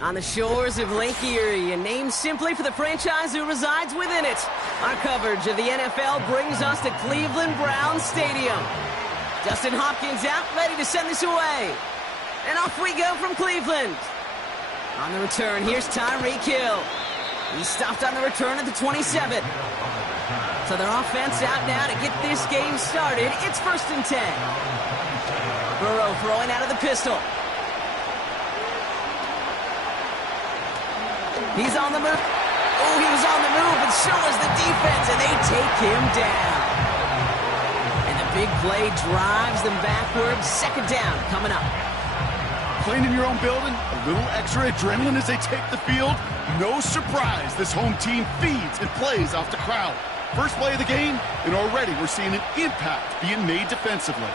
On the shores of Lake Erie, and named simply for the franchise who resides within it, our coverage of the NFL brings us to Cleveland Browns Stadium. Dustin Hopkins out, ready to send this away. And off we go from Cleveland. On the return, here's Tyreek Hill. He's stopped on the return at the 27. So their offense out now to get this game started. It's 1st and 10. Burrow throwing out of the pistol. He's on the move. Oh, he was on the move, and so was the defense, and they take him down. And the big play drives them backwards. 2nd down coming up. Playing in your own building, a little extra adrenaline as they take the field. No surprise this home team feeds and plays off the crowd. First play of the game, and already we're seeing an impact being made defensively.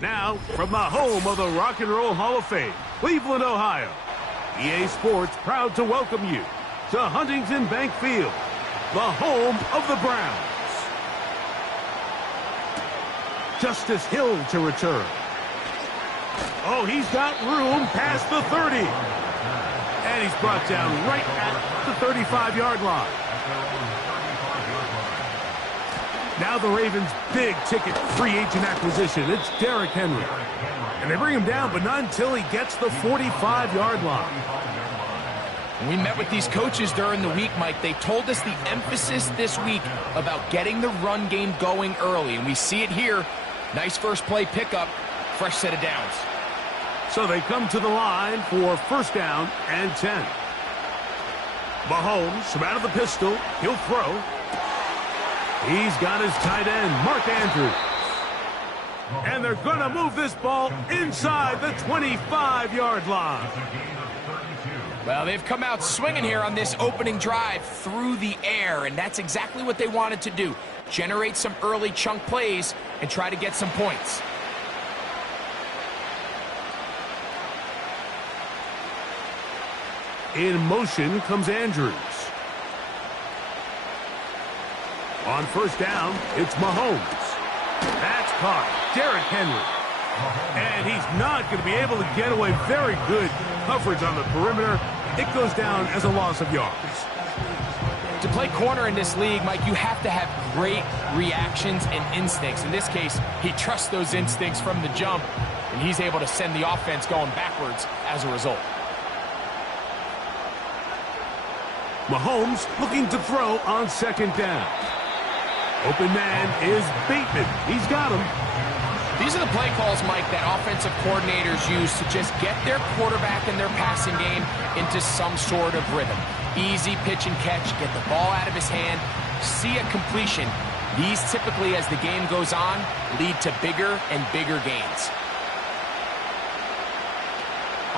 Now, from the home of the Rock and Roll Hall of Fame, Cleveland, Ohio, EA Sports proud to welcome you to Huntington Bank Field, the home of the Browns. Justice Hill to return. Oh, he's got room past the 30. And he's brought down right at the 35-yard line. Now the Ravens' big-ticket free agent acquisition. It's Derrick Henry. And they bring him down, but not until he gets the 45-yard line. We met with these coaches during the week, Mike. They told us the emphasis this week about getting the run game going early. And we see it here. Nice first play pickup, fresh set of downs. So they come to the line for first down and 10. Mahomes, out of the pistol. He'll throw. He's got his tight end, Mark Andrews. And they're going to move this ball inside the 25-yard line. Well, they've come out swinging here on this opening drive through the air, and that's exactly what they wanted to do. Generate some early chunk plays and try to get some points. In motion comes Andrews. On first down, it's Mahomes. That's caught. Derrick Henry. And he's not going to be able to get away. Very good coverage on the perimeter. It goes down as a loss of yards. To play corner in this league, Mike, you have to have great reactions and instincts. In this case, he trusts those instincts from the jump, and he's able to send the offense going backwards as a result. Mahomes looking to throw on second down. Open man is Bateman. He's got him. These are the play calls, Mike, that offensive coordinators use to just get their quarterback and their passing game into some sort of rhythm. Easy pitch and catch, get the ball out of his hand, see a completion. These typically, as the game goes on, lead to bigger and bigger gains.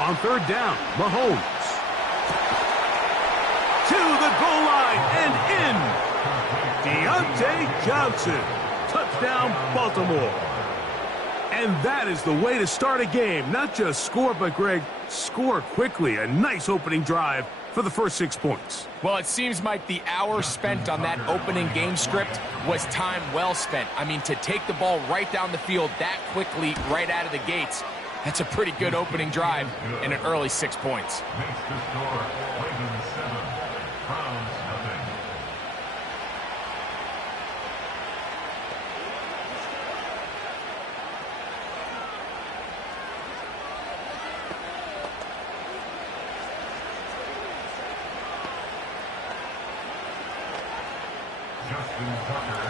On third down, Mahomes. To the goal line and in. Deontay Johnson. Touchdown, Baltimore. And that is the way to start a game. Not just score, but, Greg, score quickly. A nice opening drive for the first 6 points. Well, it seems, Mike, the hour spent on that opening game script was time well spent. I mean, to take the ball right down the field that quickly, right out of the gates, that's a pretty good opening drive and an early 6 points.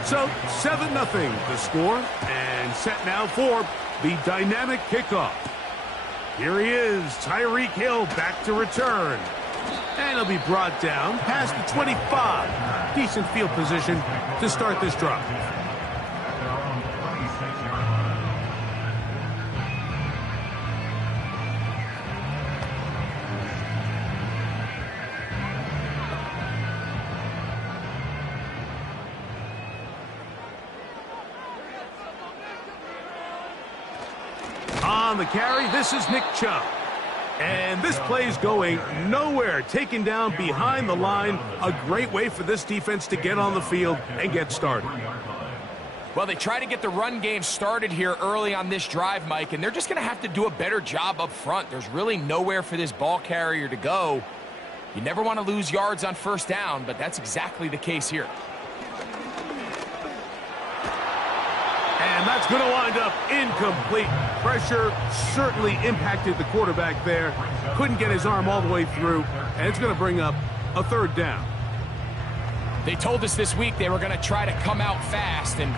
So, 7-0 the score, and set now for the dynamic kickoff. Here he is, Tyreek Hill back to return. And he'll be brought down past the 25. Decent field position to start this drive. On the carry, this is Nick Chubb. And this play's going nowhere. Taken down behind the line. A great way for this defense to get on the field and get started. Well, they try to get the run game started here early on this drive, Mike, and they're just going to have to do a better job up front. There's really nowhere for this ball carrier to go. You never want to lose yards on first down, but that's exactly the case here. And that's going to wind up incomplete. Pressure certainly impacted the quarterback there. Couldn't get his arm all the way through, and it's going to bring up a third down. They told us this week they were going to try to come out fast, and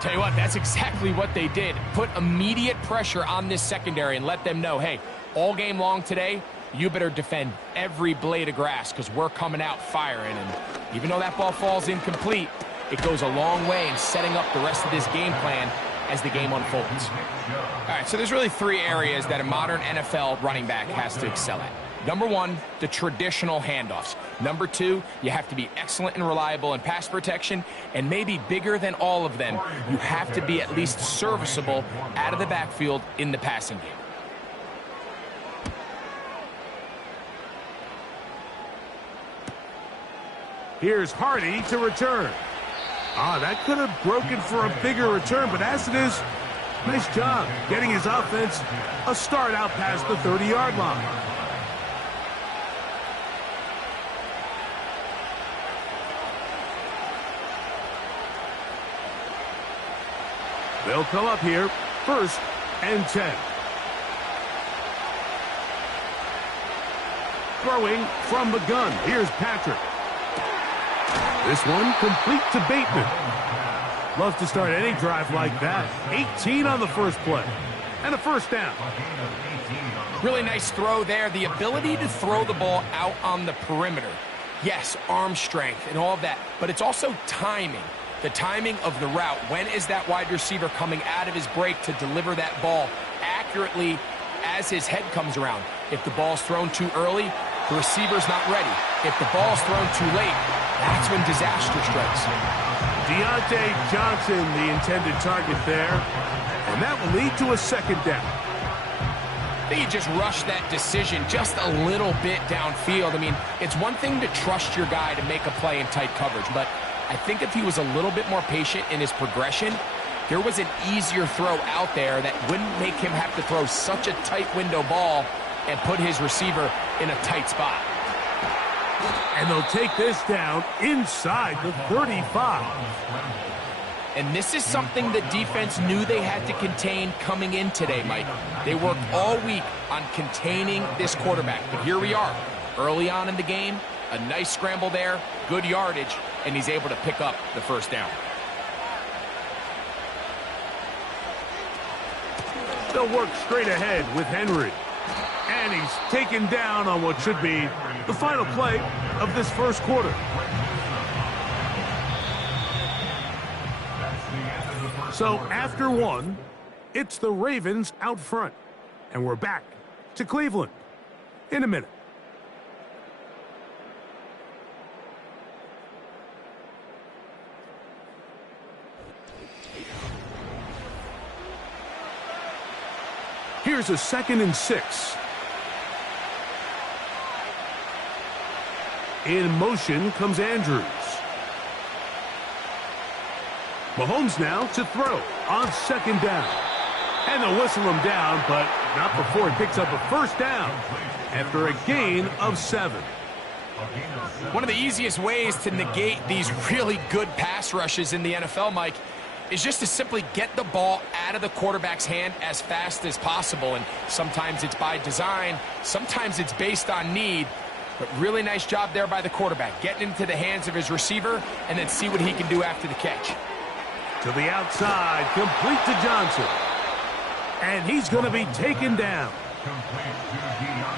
tell you what, that's exactly what they did. Put immediate pressure on this secondary and let them know, hey, all game long today, you better defend every blade of grass because we're coming out firing. And even though that ball falls incomplete, it goes a long way in setting up the rest of this game plan as the game unfolds. All right, so there's really three areas that a modern NFL running back has to excel at. Number one, the traditional handoffs. Number two, you have to be excellent and reliable in pass protection. And maybe bigger than all of them, you have to be at least serviceable out of the backfield in the passing game. Here's Hardy to return. That could have broken for a bigger return, but as it is, nice job getting his offense a start out past the 30-yard line. They'll come up here, 1st and 10. Throwing from the gun. Here's Patrick. This one complete to Bateman. Love to start any drive like that. 18 on the first play. And a first down. Really nice throw there. The ability to throw the ball out on the perimeter. Yes, arm strength and all of that, but it's also timing. The timing of the route. When is that wide receiver coming out of his break to deliver that ball accurately as his head comes around? If the ball's thrown too early, the receiver's not ready. If the ball's thrown too late, that's when disaster strikes. Deontay Johnson, the intended target there. And that will lead to a second down. I think you just rush that decision just a little bit downfield. I mean, it's one thing to trust your guy to make a play in tight coverage, but I think if he was a little bit more patient in his progression, there was an easier throw out there that wouldn't make him have to throw such a tight window ball and put his receiver in a tight spot. And they'll take this down inside the 35. And this is something the defense knew they had to contain coming in today, Mike. They worked all week on containing this quarterback. But here we are, early on in the game, a nice scramble there, good yardage, and he's able to pick up the first down. They'll work straight ahead with Henry. And he's taken down on what should be the final play of this first quarter. So after one, it's the Ravens out front. And we're back to Cleveland in a minute. Here's a 2nd and 6. In motion comes Andrews. Mahomes now to throw on 2nd down. And they'll whistle him down, but not before he picks up a first down after a gain of 7. One of the easiest ways to negate these really good pass rushes in the NFL, Mike, is just to simply get the ball out of the quarterback's hand as fast as possible. And sometimes it's by design, sometimes it's based on need. But really nice job there by the quarterback, getting into the hands of his receiver and then see what he can do after the catch. To the outside, complete to Johnson. And he's going to be taken down.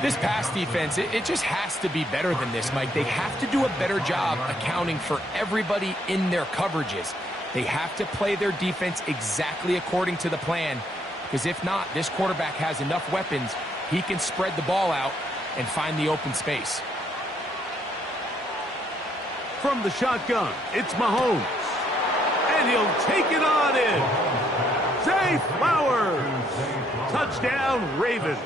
This pass defense, it just has to be better than this, Mike. They have to do a better job accounting for everybody in their coverages. They have to play their defense exactly according to the plan, because if not, this quarterback has enough weapons, he can spread the ball out and find the open space. From the shotgun, it's Mahomes. And he'll take it on in. Zay Flowers. Touchdown, Ravens.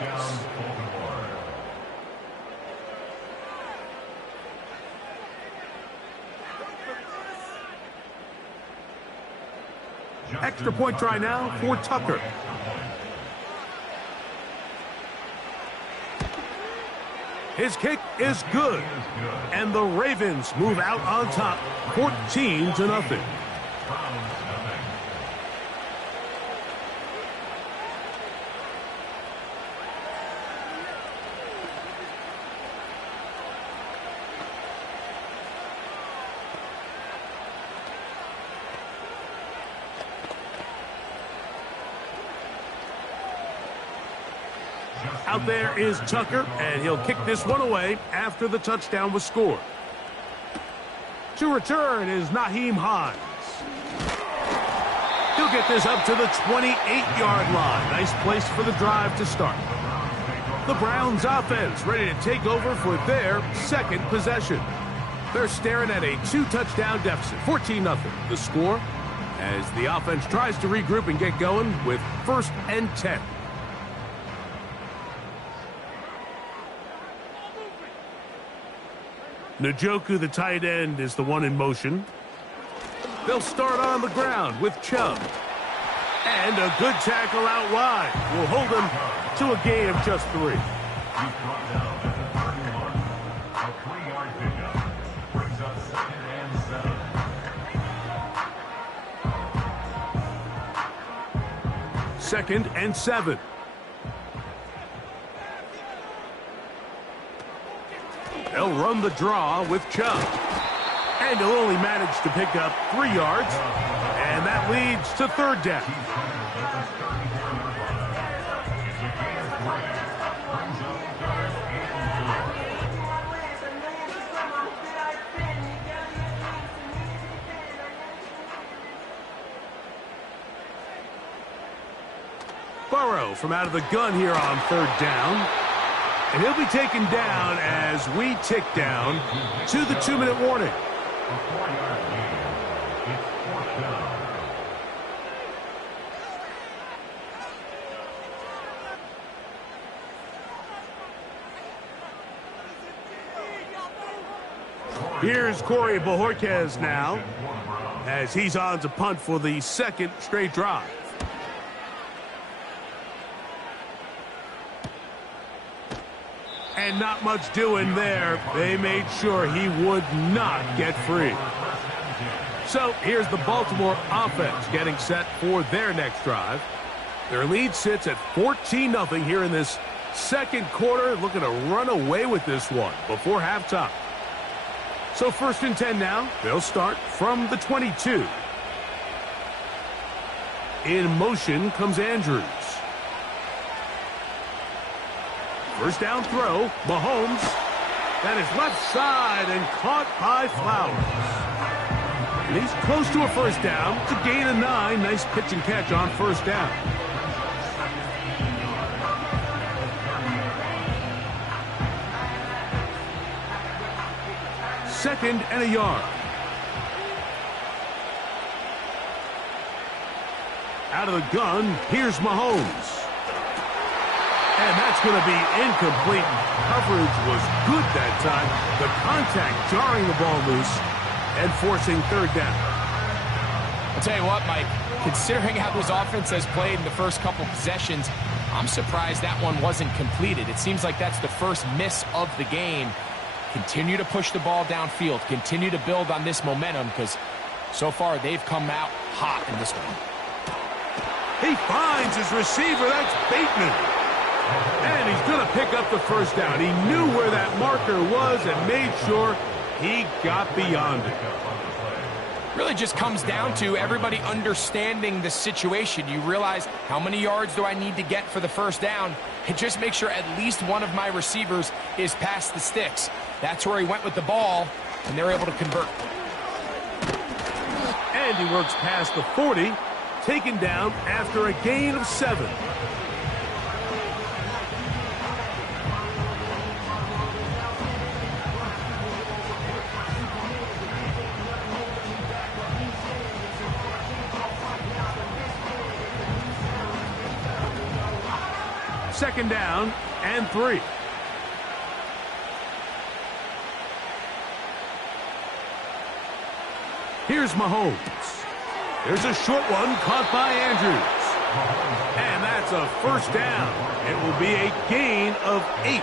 Extra point try now for Tucker. His kick is good. And the Ravens move out on top, 14-0. Out there is Tucker, and he'll kick this one away after the touchdown was scored. To return is Nyheim Hines. He'll get this up to the 28-yard line. Nice place for the drive to start. The Browns offense ready to take over for their second possession. They're staring at a 2-touchdown deficit, 14-0. The score as the offense tries to regroup and get going with 1st and 10. Njoku, the tight end, is the one in motion. They'll start on the ground with Chubb. And a good tackle out wide will hold them to a gain of just 3. Second and 7. They'll run the draw with Chubb. And he'll only manage to pick up 3 yards. And that leads to 3rd down. Burrow from out of the gun here on 3rd down. And he'll be taken down as we tick down to the 2-minute warning. Here's Corey Bojorquez now as he's on to punt for the 2nd straight drive. And not much doing there. They made sure he would not get free. So here's the Baltimore offense getting set for their next drive. Their lead sits at 14-0 here in this 2nd quarter. Looking to run away with this one before halftime. So 1st and 10 now. They'll start from the 22. In motion comes Andrews. 1st down throw, Mahomes. That is left side and caught by Flowers. And he's close to a 1st down to gain a 9. Nice pitch and catch on 1st down. Second and a yard. Out of the gun, here's Mahomes. And that's going to be incomplete. Coverage was good that time. The contact jarring the ball loose and forcing 3rd down. I'll tell you what, Mike, considering how this offense has played in the first couple possessions, I'm surprised that one wasn't completed. It seems like that's the first miss of the game. Continue to push the ball downfield. Continue to build on this momentum because so far they've come out hot in this one. He finds his receiver. That's Bateman. And he's going to pick up the 1st down. He knew where that marker was and made sure he got beyond it. Really just comes down to everybody understanding the situation. You realize how many yards do I need to get for the 1st down, and just make sure at least one of my receivers is past the sticks. That's where he went with the ball, and they're able to convert. And he works past the 40, taken down after a gain of 7. Second down and 3. Here's Mahomes. There's a short one caught by Andrews. And that's a first down. It will be a gain of 8.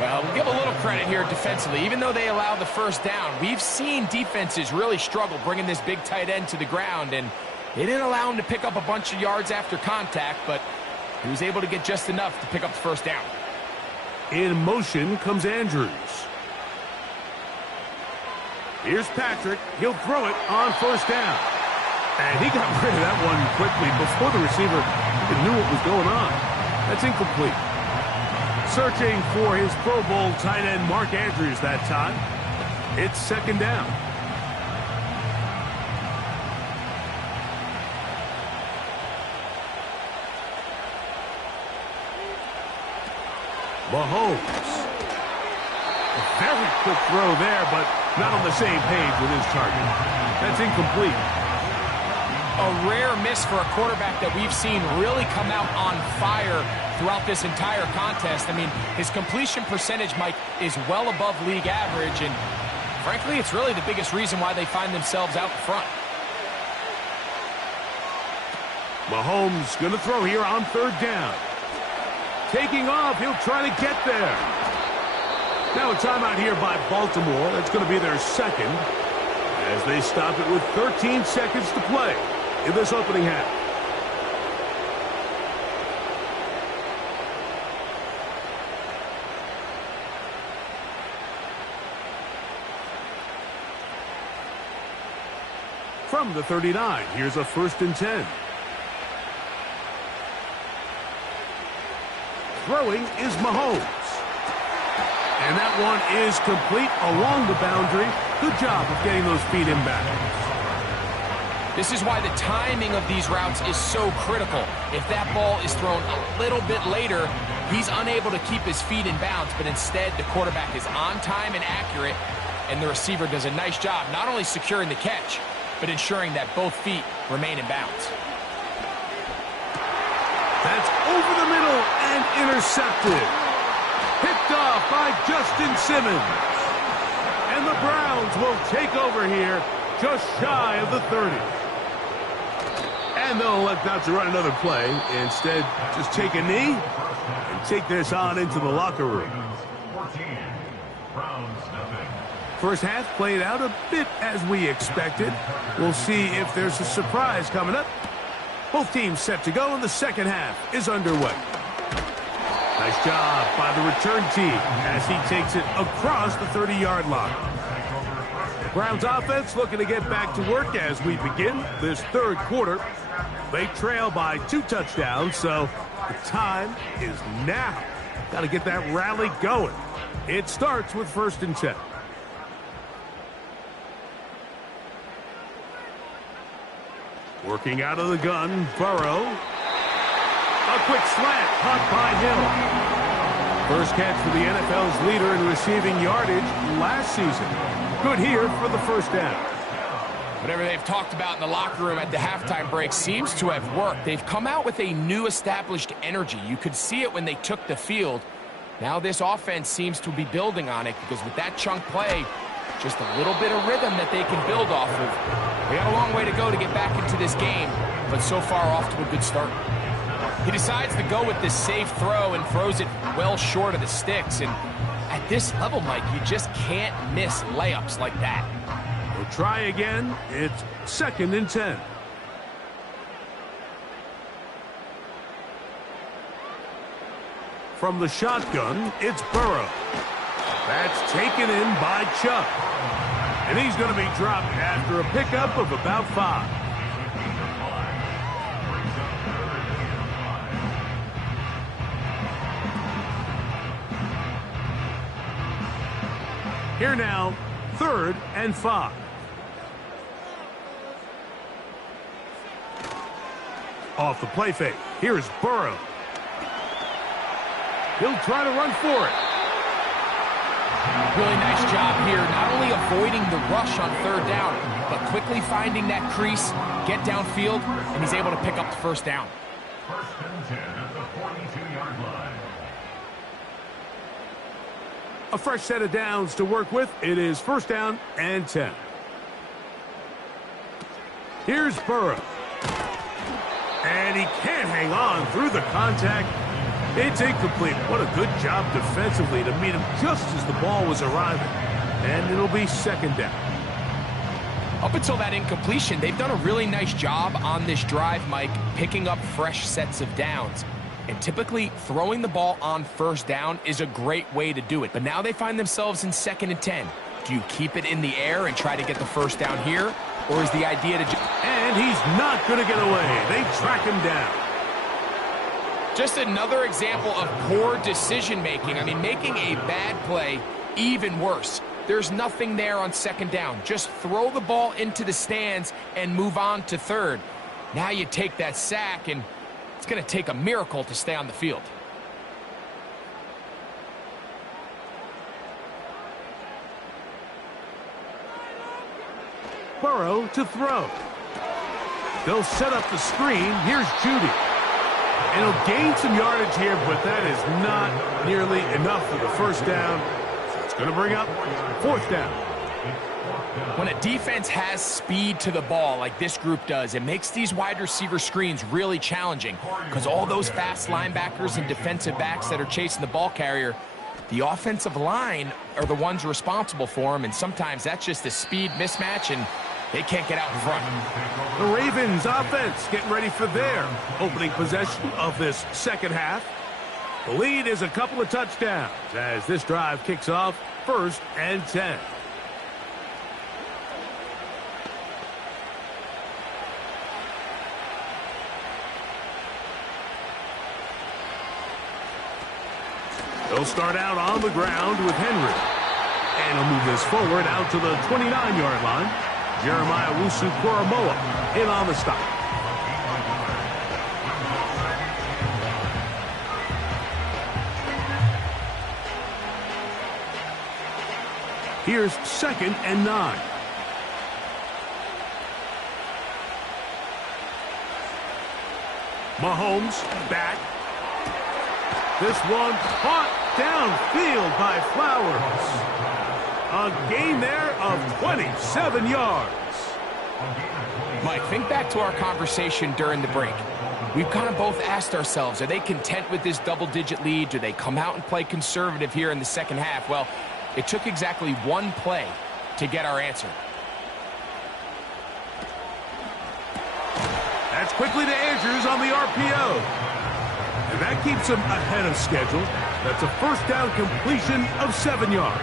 Well, we'll give a little credit here defensively. Even though they allowed the first down, we've seen defenses really struggle bringing this big tight end to the ground, and they didn't allow him to pick up a bunch of yards after contact, but he was able to get just enough to pick up the first down. In motion comes Andrews. Here's Patrick. He'll throw it on first down. And he got rid of that one quickly before the receiver even knew what was going on. That's incomplete. Searching for his Pro Bowl tight end Mark Andrews that time. It's second down. Mahomes. A very quick throw there, but not on the same page with his target. That's incomplete. A rare miss for a quarterback that we've seen really come out on fire throughout this entire contest. I mean, his completion percentage, Mike, is well above league average, and frankly, it's really the biggest reason why they find themselves out front. Mahomes going to throw here on third down. Taking off, he'll try to get there. Now a timeout here by Baltimore. That's going to be their second as they stop it with 13 seconds to play in this opening half. From the 39, here's a 1st and 10. Throwing is Mahomes. And that one is complete along the boundary. Good job of getting those feet in bounds. This is why the timing of these routes is so critical. If that ball is thrown a little bit later, he's unable to keep his feet in bounds, but instead the quarterback is on time and accurate, and the receiver does a nice job not only securing the catch, but ensuring that both feet remain in bounds. That's over the middle and intercepted. Picked off by Justin Simmons. And the Browns will take over here just shy of the 30. And they'll elect not to run another play. Instead, just take a knee and take this on into the locker room. First half played out a bit as we expected. We'll see if there's a surprise coming up. Both teams set to go, and the second half is underway. Nice job by the return team as he takes it across the 30-yard line. Browns offense looking to get back to work as we begin this third quarter. They trail by 2 touchdowns, so the time is now. Got to get that rally going. It starts with 1st and 10. Working out of the gun, Burrow. A quick slant caught by Hill. First catch for the NFL's leader in receiving yardage last season. Good here for the first down. Whatever they've talked about in the locker room at the halftime break seems to have worked. They've come out with a new established energy. You could see it when they took the field. Now this offense seems to be building on it because with that chunk play, just a little bit of rhythm that they can build off of. They got a long way to go to get back into this game, but so far off to a good start. He decides to go with this safe throw and throws it well short of the sticks. And at this level, Mike, you just can't miss layups like that. We'll try again. It's 2nd and 10. From the shotgun, it's Burrow. That's taken in by Chubb. And he's going to be dropped after a pickup of about 5. Here now, 3rd and 5. Off the play fake. Here's Burrow. He'll try to run for it. Really nice job here, not only avoiding the rush on 3rd down, but quickly finding that crease, get downfield, and he's able to pick up the first down. 1st and 10 at the 42-yard line. A fresh set of downs to work with. It is 1st down and 10. Here's Burrow. And he can't hang on through the contact. It's incomplete. What a good job defensively to meet him just as the ball was arriving. And it'll be second down. Up until that incompletion, they've done a really nice job on this drive, Mike, picking up fresh sets of downs. And typically, throwing the ball on first down is a great way to do it. But now they find themselves in 2nd and 10. Do you keep it in the air and try to get the first down here? Or is the idea to And he's not going to get away. They track him down. Just another example of poor decision-making. I mean, making a bad play even worse. There's nothing there on 2nd down. Just throw the ball into the stands and move on to 3rd. Now you take that sack, and it's going to take a miracle to stay on the field. Burrow to throw. They'll set up the screen. Here's Judy. And he'll gain some yardage here, but that is not nearly enough for the first down. So it's going to bring up 4th down. When a defense has speed to the ball like this group does, it makes these wide receiver screens really challenging because all those fast linebackers and defensive backs that are chasing the ball carrier, the offensive line are the ones responsible for them, and sometimes that's just a speed mismatch, and they can't get out in front. The Ravens offense getting ready for their opening possession of this second half. The lead is a couple of touchdowns as this drive kicks off 1st and 10. They'll start out on the ground with Henry. And he'll move this forward out to the 29-yard line. Jeremiah Owusu-Koramoah in on the stop. Here's 2nd and 9. Mahomes back. This one caught downfield by Flowers. A gain there of 27 yards. Mike, think back to our conversation during the break. We've kind of both asked ourselves, are they content with this double-digit lead? Do they come out and play conservative here in the second half? Well, it took exactly one play to get our answer. That's quickly to Andrews on the RPO. And that keeps him ahead of schedule. That's a first down completion of 7 yards.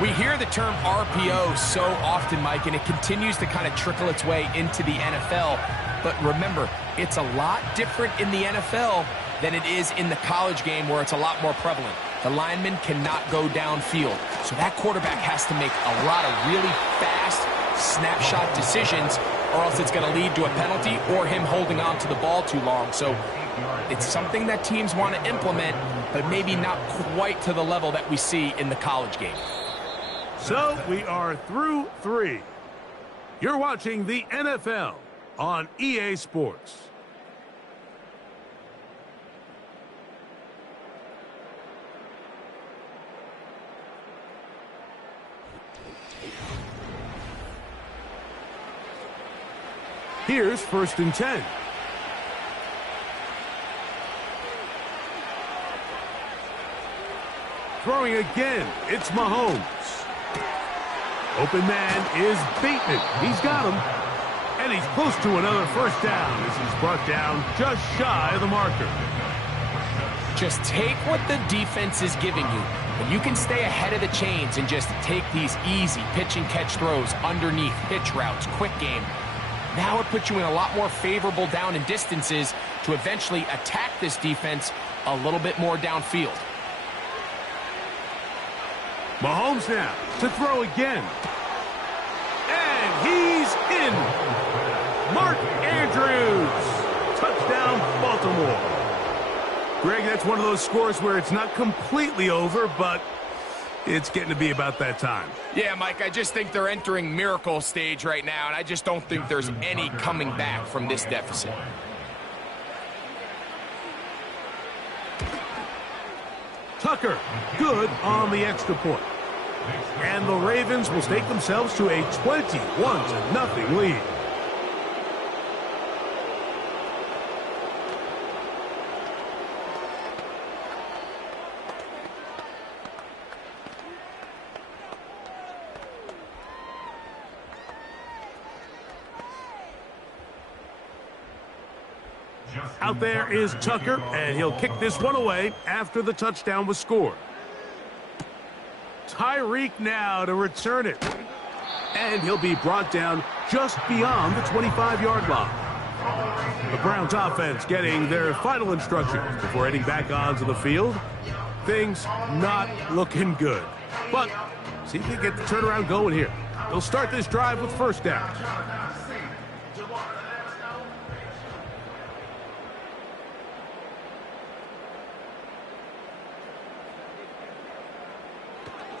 We hear the term RPO so often, Mike, and it continues to kind of trickle its way into the NFL. But remember, it's a lot different in the NFL than it is in the college game where it's a lot more prevalent. The lineman cannot go downfield. So that quarterback has to make a lot of really fast snapshot decisions, or else it's going to lead to a penalty or him holding on to the ball too long. So it's something that teams want to implement, but maybe not quite to the level that we see in the college game. So we are through 3. You're watching the NFL on EA Sports. Here's 1st and 10. Throwing again, it's Mahomes. Open man is Bateman. He's got him. And he's close to another first down as he's brought down just shy of the marker. Just take what the defense is giving you. When you can stay ahead of the chains and just take these easy pitch and catch throws underneath, hitch routes, quick game, now it puts you in a lot more favorable down and distances to eventually attack this defense a little bit more downfield. Mahomes now to throw again. And he's in. Mark Andrews. Touchdown, Baltimore. Greg, that's one of those scores where it's not completely over, but it's getting to be about that time. Yeah, Mike, I just think they're entering miracle stage right now, and I just don't think there's any coming back from this deficit. Tucker, good on the extra point. And the Ravens will stake themselves to a 21-0 lead. Out there is Tucker, and he'll kick this one away after the touchdown was scored. Tyreek now to return it. And he'll be brought down just beyond the 25-yard line. The Browns offense getting their final instructions before heading back onto the field. Things not looking good. But see if they get the turnaround going here. They'll start this drive with first down.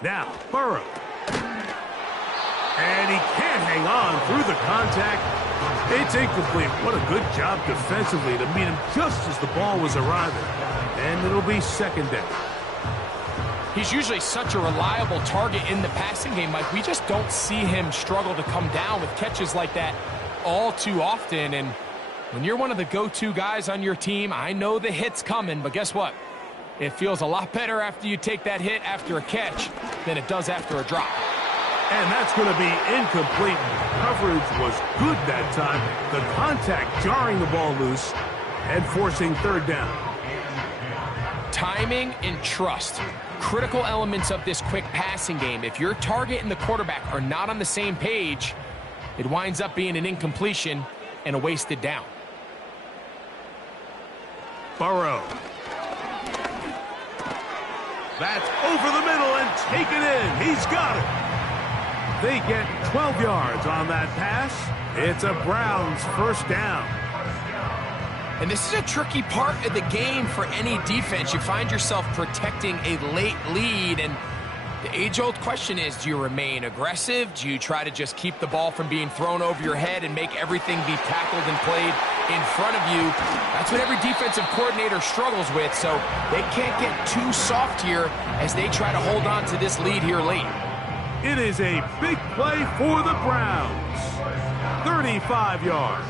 Now, Burrow. And he can't hang on through the contact. It's incomplete. What a good job defensively to meet him just as the ball was arriving. And it'll be second down. He's usually such a reliable target in the passing game, Mike. We just don't see him struggle to come down with catches like that all too often. And when you're one of the go-to guys on your team, I know the hit's coming, but guess what? It feels a lot better after you take that hit after a catch than it does after a drop. And that's going to be incomplete. Coverage was good that time. The contact jarring the ball loose and forcing third down. Timing and trust. Critical elements of this quick passing game. If your target and the quarterback are not on the same page, it winds up being an incompletion and a wasted down. Burrow. That's over the middle and taken in. He's got it. They get 12 yards on that pass. It's a Browns first down. And this is a tricky part of the game for any defense. You find yourself protecting a late lead, and the age-old question is, do you remain aggressive? Do you try to just keep the ball from being thrown over your head and make everything be tackled and played in front of you? That's what every defensive coordinator struggles with, so they can't get too soft here as they try to hold on to this lead here late. It is a big play for the Browns. 35 yards.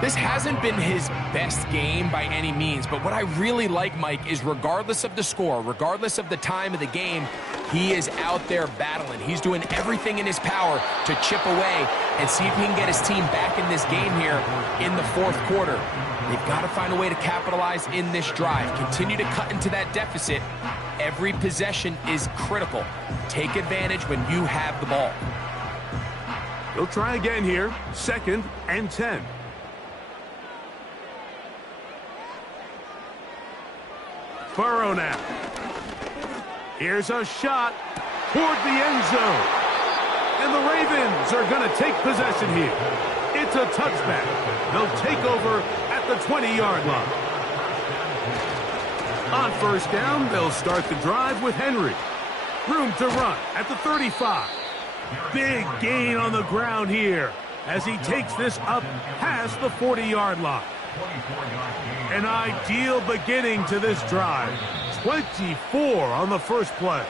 This hasn't been his best game by any means, but what I really like, Mike, is regardless of the score, regardless of the time of the game, he is out there battling. He's doing everything in his power to chip away and see if he can get his team back in this game here in the fourth quarter. They've got to find a way to capitalize in this drive. Continue to cut into that deficit. Every possession is critical. Take advantage when you have the ball. They'll try again here. 2nd and 10. Burrow now. Here's a shot toward the end zone. And the Ravens are going to take possession here. It's a touchback. They'll take over at the 20-yard line. On first down, they'll start the drive with Henry. Room to run at the 35. Big gain on the ground here as he takes this up past the 40-yard line. An ideal beginning to this drive. 24 on the first play.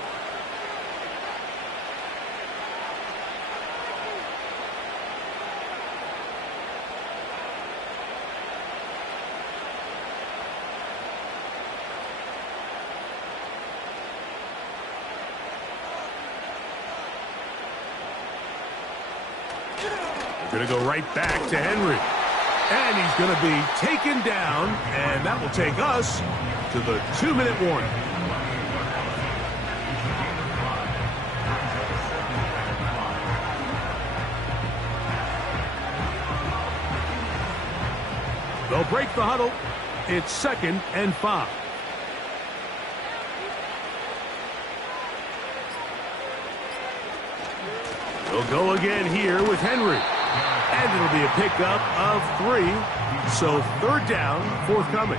We're going to go right back to Henry. And he's going to be taken down, and that will take us to the 2-minute warning. They'll break the huddle. It's 2nd and 5. They'll go again here with Henry. And it'll be a pickup of 3. So 3rd down, forthcoming.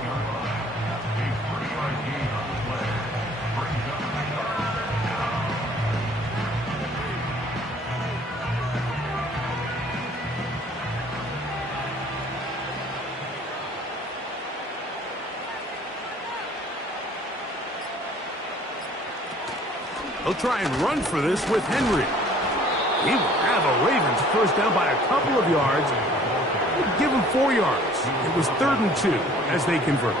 He'll try and run for this with Henry. He will have a Ravens first down by a couple of yards. We'll give him 4 yards. It was 3rd and 2 as they convert.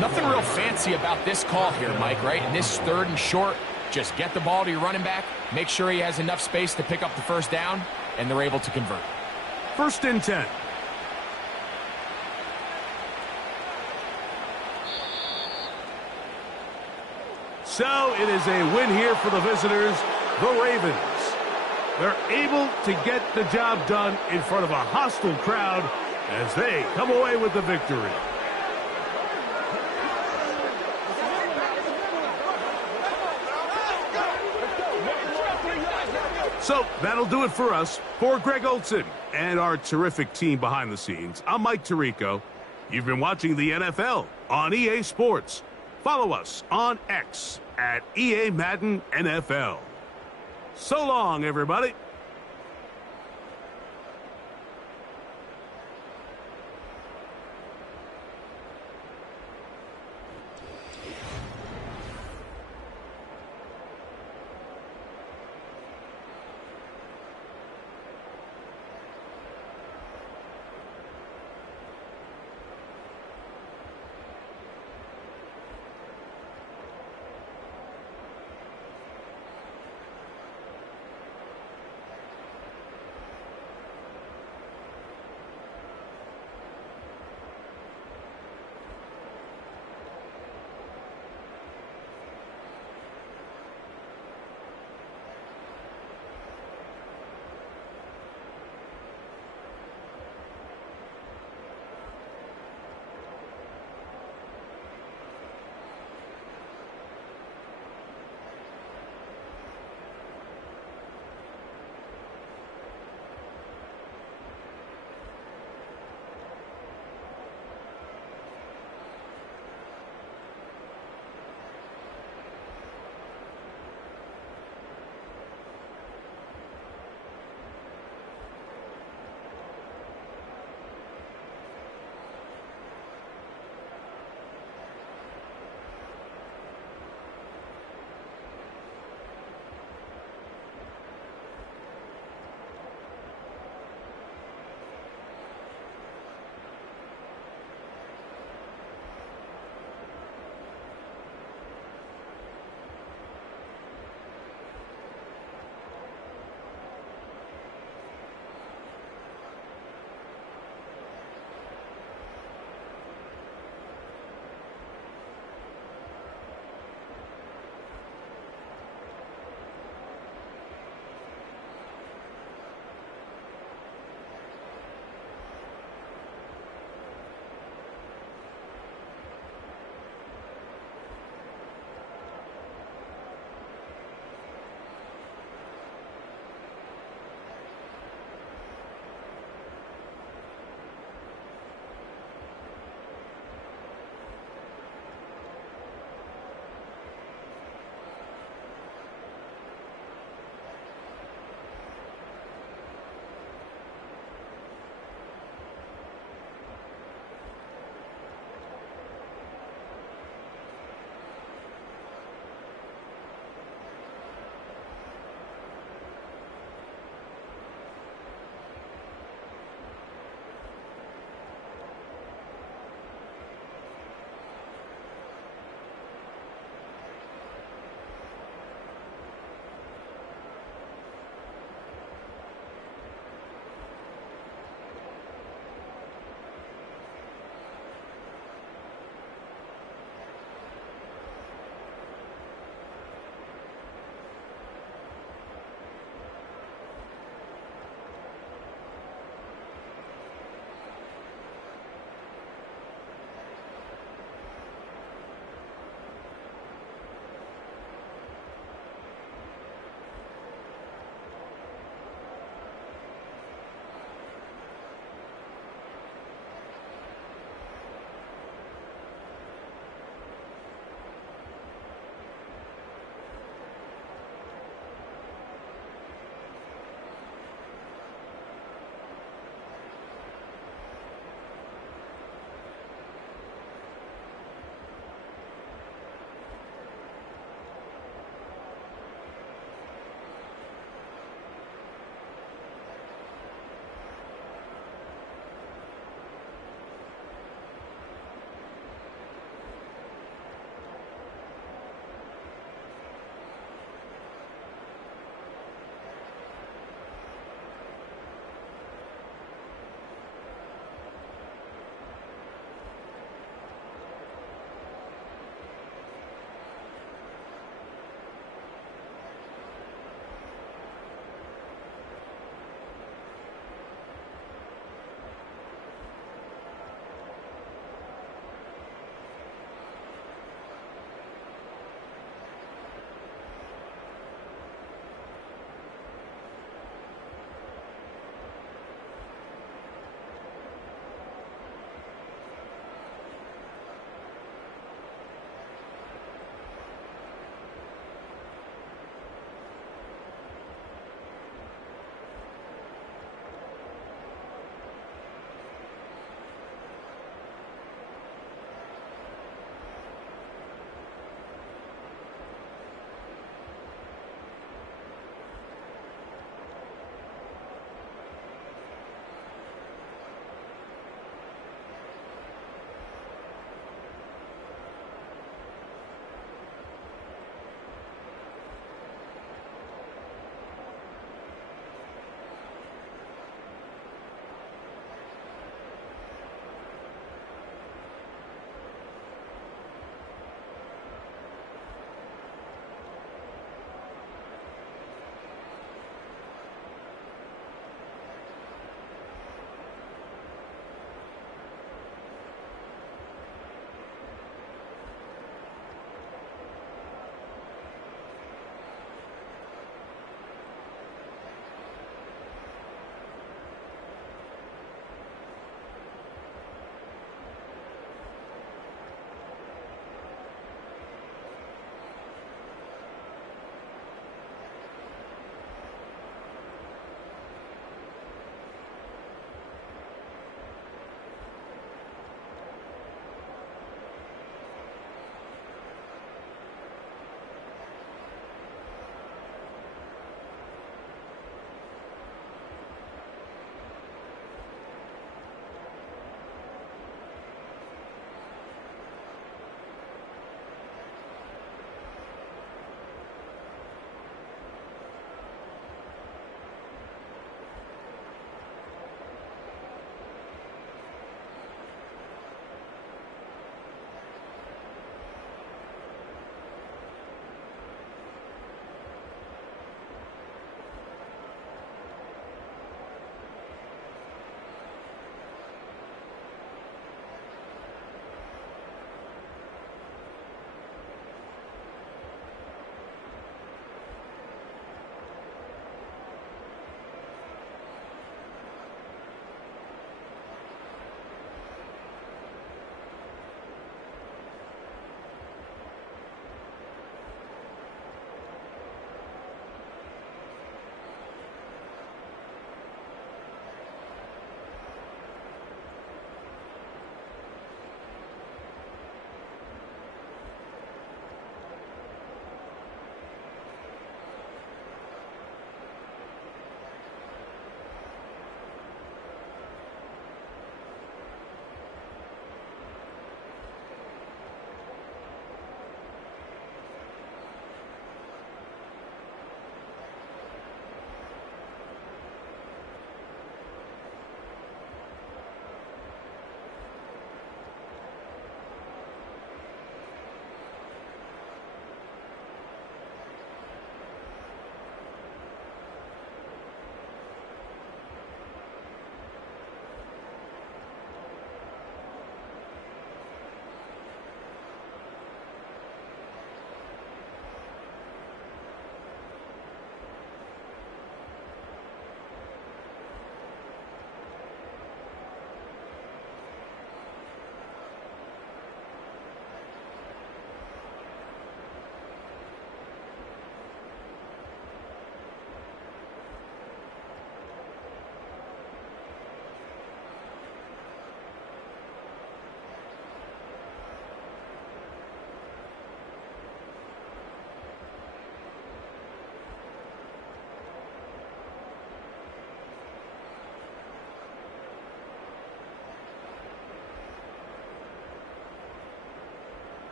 Nothing real fancy about this call here, Mike, right? In this 3rd and short, just get the ball to your running back, make sure he has enough space to pick up the first down, and they're able to convert. 1st and 10. So it is a win here for the visitors, the Ravens. They're able to get the job done in front of a hostile crowd as they come away with the victory. So that'll do it for us. For Greg Olson and our terrific team behind the scenes, I'm Mike Tirico. You've been watching the NFL on EA Sports. Follow us on X at EA Madden NFL. So long, everybody.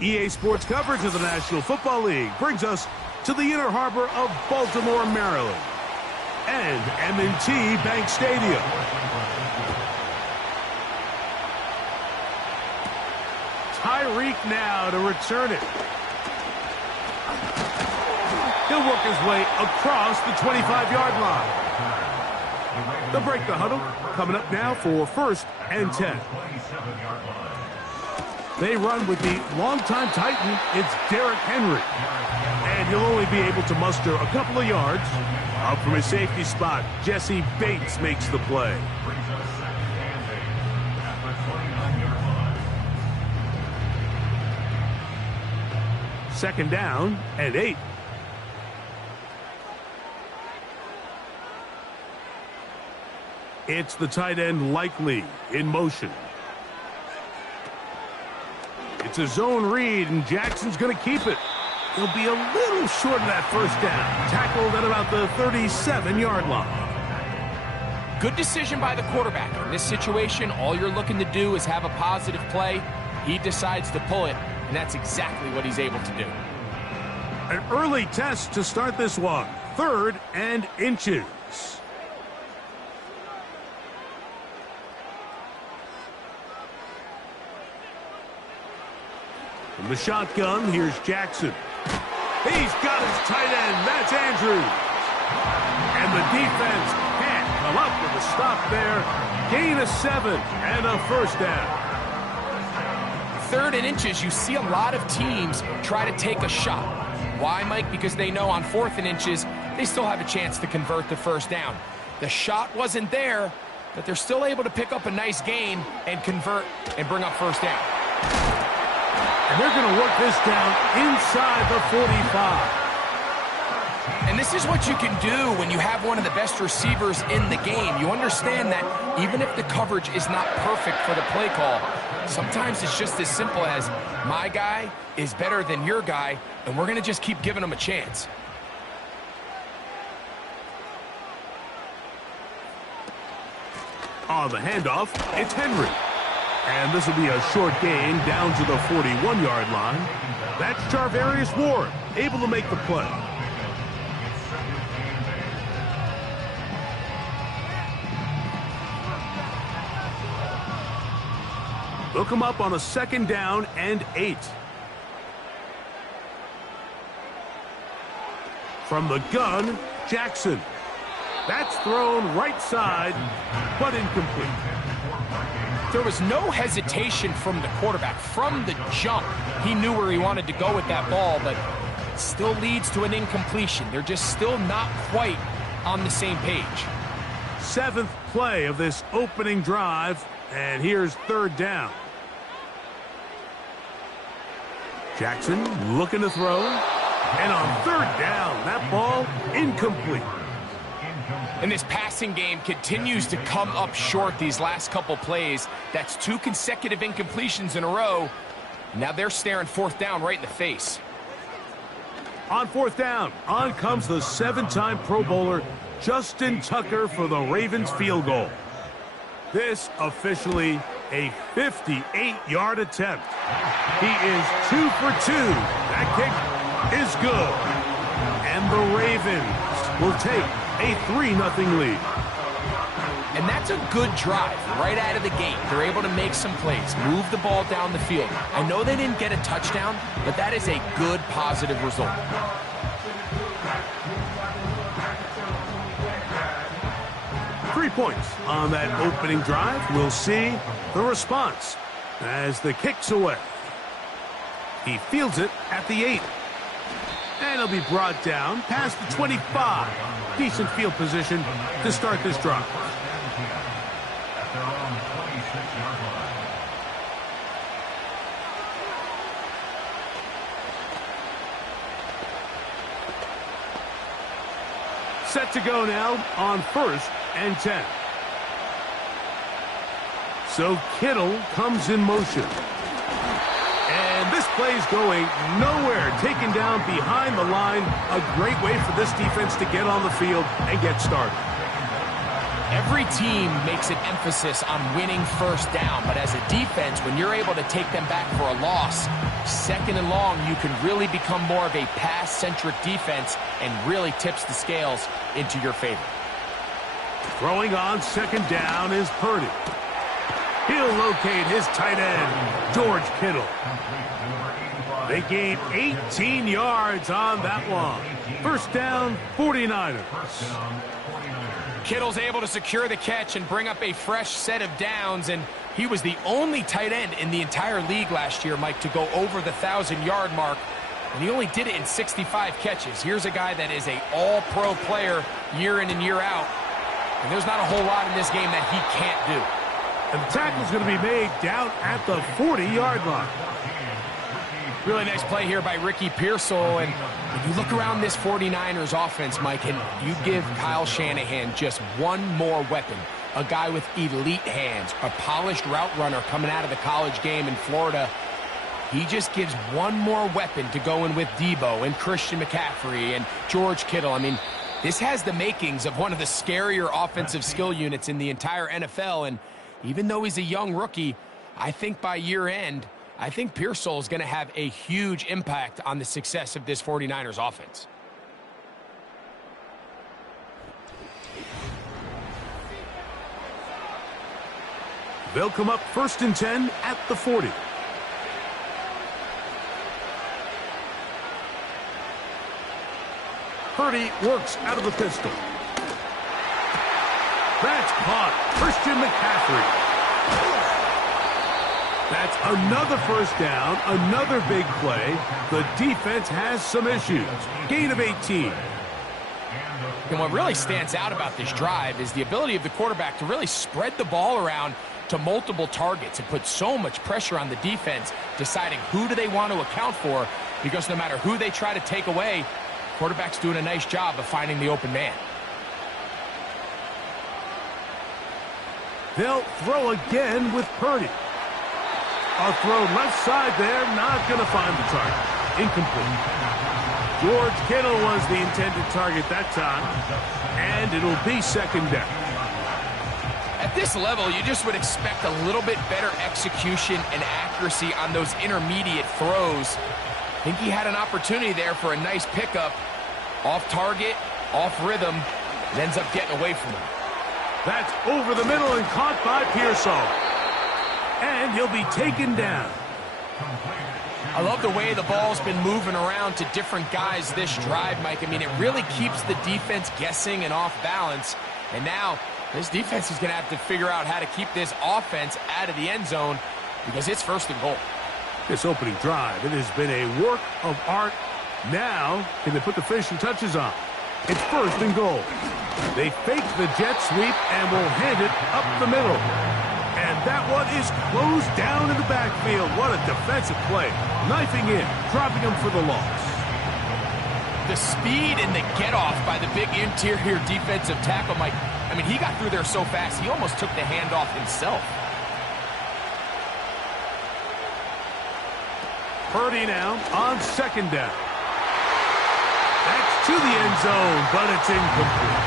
EA Sports coverage of the National Football League brings us to the inner harbor of Baltimore, Maryland, and M&T Bank Stadium. Tyreek now to return it. He'll work his way across the 25-yard line. They'll break the huddle. Coming up now for 1st and 10. They run with the longtime Titan. It's Derrick Henry. And he'll only be able to muster a couple of yards. Up from his safety spot, Jesse Bates makes the play. Second down and 8. It's the tight end Likely in motion. It's a zone read, and Jackson's going to keep it. He'll be a little short of that first down. Tackled at about the 37-yard line. Good decision by the quarterback. In this situation, all you're looking to do is have a positive play. He decides to pull it, and that's exactly what he's able to do. An early test to start this one. 3rd and inches. From the shotgun, here's Jackson. He's got his tight end. That's Andrews. And the defense can't come up with a stop there. Gain of 7 and a first down. 3rd and inches, you see a lot of teams try to take a shot. Why, Mike? Because they know on 4th and inches, they still have a chance to convert the first down. The shot wasn't there, but they're still able to pick up a nice gain and convert and bring up first down. And they're going to work this down inside the 45. And this is what you can do when you have one of the best receivers in the game. You understand that even if the coverage is not perfect for the play call, sometimes it's just as simple as my guy is better than your guy, and we're going to just keep giving him a chance. On the handoff, it's Henry. And this will be a short gain down to the 41-yard line. That's Charvarius Ward, able to make the play. They'll come up on a 2nd down and 8. From the gun, Jackson. That's thrown right side, but incomplete. There was no hesitation from the quarterback. From the jump, he knew where he wanted to go with that ball, but it still leads to an incompletion. They're just still not quite on the same page. 7th play of this opening drive, and here's 3rd down. Jackson looking to throw, and on 3rd down, that ball incomplete. And this passing game continues to come up short these last couple plays. That's 2 consecutive incompletions in a row. Now they're staring 4th down right in the face. On 4th down, on comes the 7-time Pro Bowler, Justin Tucker, for the Ravens field goal. This officially a 58-yard attempt. He is 2 for 2. That kick is good. And the Ravens will take a 3-0 lead. And that's a good drive right out of the gate. They're able to make some plays, move the ball down the field. I know they didn't get a touchdown, but that is a good, positive result. Three points on that opening drive. We'll see the response as the kick's away. He fields it at the 8. And he'll be brought down past the 25. Decent field position to start this drive. Set to go now on 1st and 10. So Kittle comes in motion. And this play's going nowhere. Taken down behind the line. A great way for this defense to get on the field and get started. Every team makes an emphasis on winning first down, but as a defense, when you're able to take them back for a loss, 2nd and long, you can really become more of a pass-centric defense and really tips the scales into your favor. Throwing on 2nd down is Purdy. He'll locate his tight end, George Kittle. They gain 18 yards on that one. First down, 49ers. Kittle's able to secure the catch and bring up a fresh set of downs, and he was the only tight end in the entire league last year, Mike, to go over the 1,000-yard mark, and he only did it in 65 catches. Here's a guy that is an all-pro player year in and year out, and there's not a whole lot in this game that he can't do. And the tackle's going to be made down at the 40-yard line. Really nice play here by Ricky Pearsall, and when you look around this 49ers offense, Mike, and you give Kyle Shanahan just one more weapon, a guy with elite hands, a polished route runner coming out of the college game in Florida. He just gives one more weapon to go in with Debo and Christian McCaffrey and George Kittle. I mean, this has the makings of one of the scarier offensive skill units in the entire NFL, and even though he's a young rookie, I think by year end, I think Pearsall is going to have a huge impact on the success of this 49ers offense. They'll come up 1st and 10 at the 40. Purdy works out of the pistol. That's caught. Christian McCaffrey. That's another first down, another big play. The defense has some issues. Gain of 18. And what really stands out about this drive is the ability of the quarterback to really spread the ball around to multiple targets and put so much pressure on the defense, deciding who do they want to account for, because no matter who they try to take away, quarterback's doing a nice job of finding the open man. They'll throw again with Purdy. A throw left side there, not going to find the target. Incomplete. George Kittle was the intended target that time, and it'll be second down. At this level, you just would expect a little bit better execution and accuracy on those intermediate throws. I think he had an opportunity there for a nice pickup. Off target, off rhythm, and ends up getting away from him. That's over the middle and caught by Pearsall. And he'll be taken down. I love the way the ball's been moving around to different guys this drive, Mike. I mean, it really keeps the defense guessing and off balance. And now, this defense is going to have to figure out how to keep this offense out of the end zone because it's first and goal. This opening drive, it has been a work of art. Now, can they put the finishing touches on? It's first and goal. They fake the jet sweep and will hand it up the middle. And that one is closed down in the backfield. What a defensive play. Knifing in, dropping him for the loss. The speed and the get-off by the big interior defensive tackle, Mike. I mean, he got through there so fast, he almost took the handoff himself. Purdy now on second down. That's to the end zone, but it's incomplete.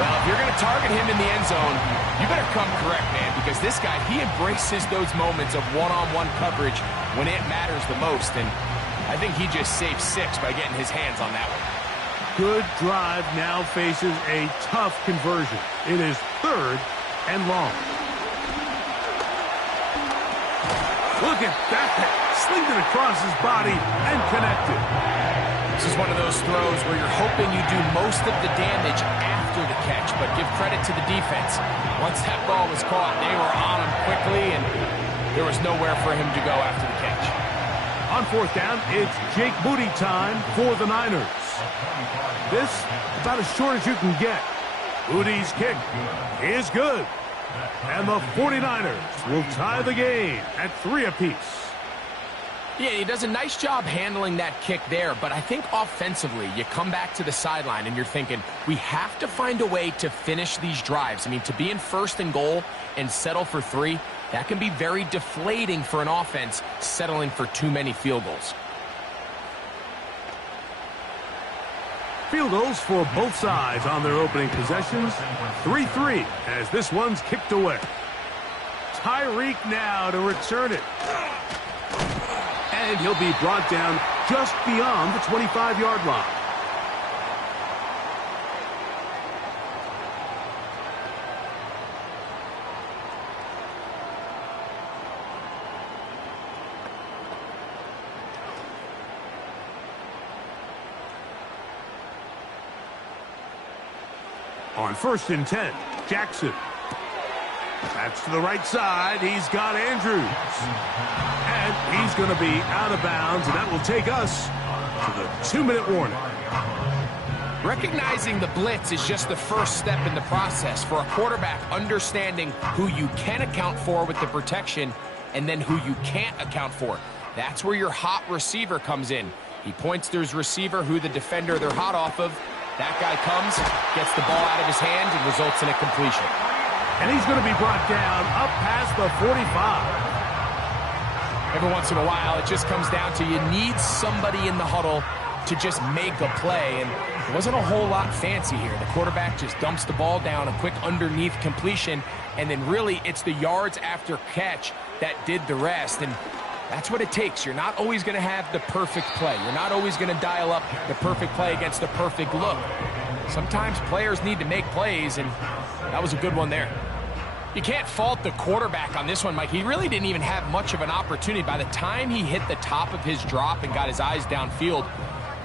Well, if you're going to target him in the end zone, you better come correct, man, because this guy, he embraces those moments of one-on-one coverage when it matters the most, and I think he just saved 6 by getting his hands on that one. Good drive now faces a tough conversion. It is third and long. Look at that. Slinged it across his body and connected. This is one of those throws where you're hoping you do most of the damage after the catch, but give credit to the defense. Once that ball was caught, they were on him quickly, and there was nowhere for him to go after the catch. On fourth down, it's Jake Moody time for the Niners. This, about as short as you can get. Moody's kick is good. And the 49ers will tie the game at 3 apiece. Yeah, he does a nice job handling that kick there, but I think offensively, you come back to the sideline and you're thinking, we have to find a way to finish these drives. I mean, to be in first and goal and settle for 3, that can be very deflating for an offense settling for too many field goals. Field goals for both sides on their opening possessions. 3-3 as this one's kicked away. Tyreek now to return it. And he'll be brought down just beyond the 25-yard line. On 1st and 10, Jackson. That's to the right side. He's got Andrews. And he's going to be out of bounds, and that will take us to the 2-minute warning. Recognizing the blitz is just the first step in the process for a quarterback understanding who you can account for with the protection and then who you can't account for. That's where your hot receiver comes in. He points to his receiver, who the defender they're hot off of. That guy comes, gets the ball out of his hand, and results in a completion. And he's going to be brought down up past the 45. Every once in a while, it just comes down to you need somebody in the huddle to just make a play, and it wasn't a whole lot fancy here. The quarterback just dumps the ball down, a quick underneath completion, and then really it's the yards after catch that did the rest, and that's what it takes. You're not always going to have the perfect play. You're not always going to dial up the perfect play against the perfect look. Sometimes players need to make plays, and that was a good one there. You can't fault the quarterback on this one, Mike. He really didn't even have much of an opportunity. By the time he hit the top of his drop and got his eyes downfield,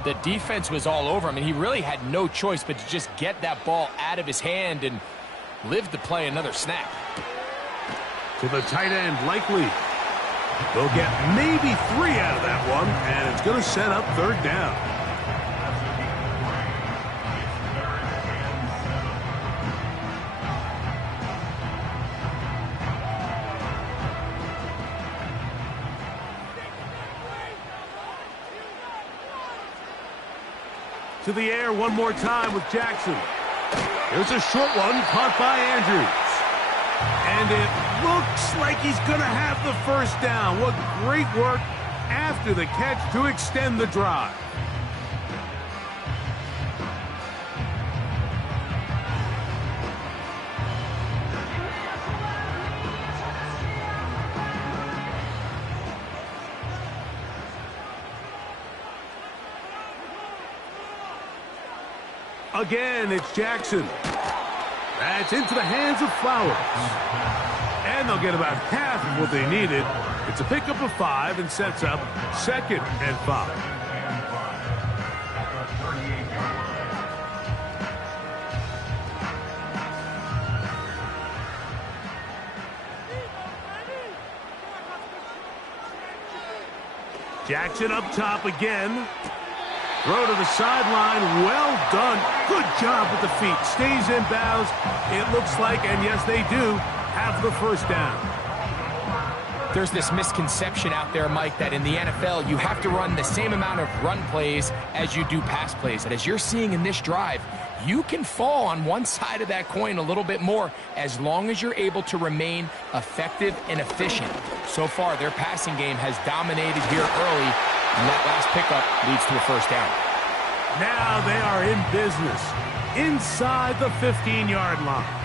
The defense was all over him, and he really had no choice but to just get that ball out of his hand and live to play another snap. To the tight end, Likely. They'll get maybe 3 out of that one, and it's going to set up third down. To the air one more time with Jackson. Here's a short one caught by Andrews. And it looks like he's going to have the first down. What great work after the catch to extend the drive. Again, it's Jackson. That's into the hands of Flowers. And they'll get about half of what they needed. It's a pickup of 5 and sets up 2nd and 5. Jackson up top again. Throw to the sideline. Well done. Good job with the feet. Stays in bounds. It looks like, and yes, they do, have the first down. There's this misconception out there, Mike, that in the NFL, you have to run the same amount of run plays as you do pass plays. And as you're seeing in this drive, you can fall on one side of that coin a little bit more as long as you're able to remain effective and efficient. So far, their passing game has dominated here early, and that last pickup leads to a first down. Now they are in business inside the 15-yard line.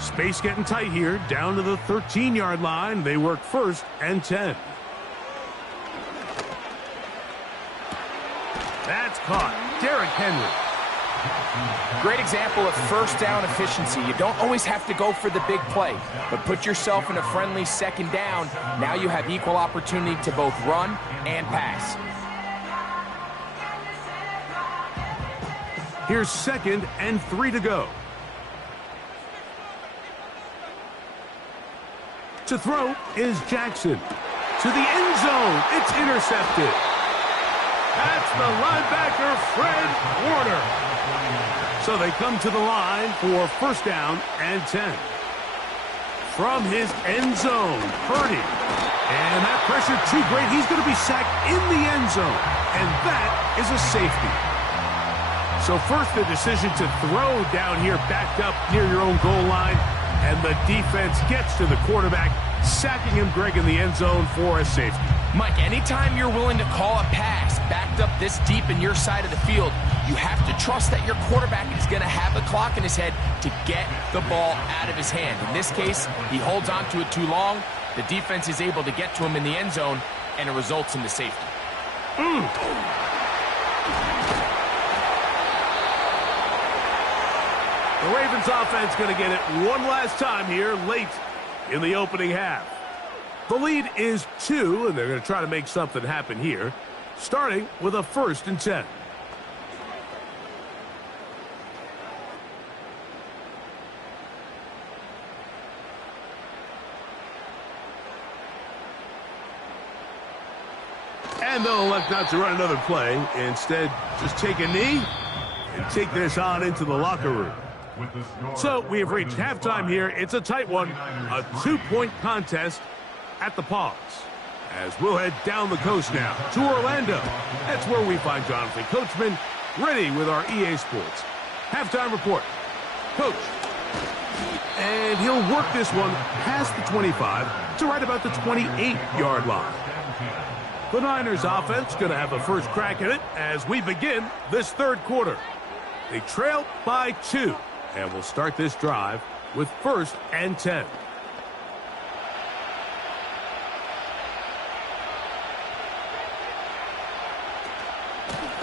Space getting tight here, down to the 13-yard line. They work 1st and 10. That's caught. Derrick Henry. Great example of first down efficiency. You don't always have to go for the big play, but put yourself in a friendly 2nd down. Now you have equal opportunity to both run and pass. Here's 2nd and 3 to go. To throw is Jackson. To the end zone. It's intercepted. That's the linebacker, Fred Warner. So they come to the line for 1st down and 10. From his end zone, Purdy. And that pressure too great. He's going to be sacked in the end zone. And that is a safety. So first the decision to throw down here backed up near your own goal line. And the defense gets to the quarterback, sacking him, Greg, in the end zone for a safety. Mike, anytime you're willing to call a pass backed up this deep in your side of the field, you have to trust that your quarterback is going to have the clock in his head to get the ball out of his hand. In this case, he holds on to it too long. The defense is able to get to him in the end zone, and it results in the safety. The Ravens offense going to get it one last time here late in the opening half. The lead is 2, and they're going to try to make something happen here, starting with a 1st and 10. And they'll elect not to run another play. Instead, just take a knee and take this on into the locker room. So we have reached halftime here. It's a tight one, a 2-point contest at the pause. As we'll head down the coast now to Orlando. That's where we find Jonathan Coachman ready with our EA Sports halftime report. Coach. And he'll work this one past the 25 to right about the 28-yard line. The Niners offense going to have a first crack at it as we begin this 3rd quarter. They trail by 2. And we'll start this drive with 1st and 10.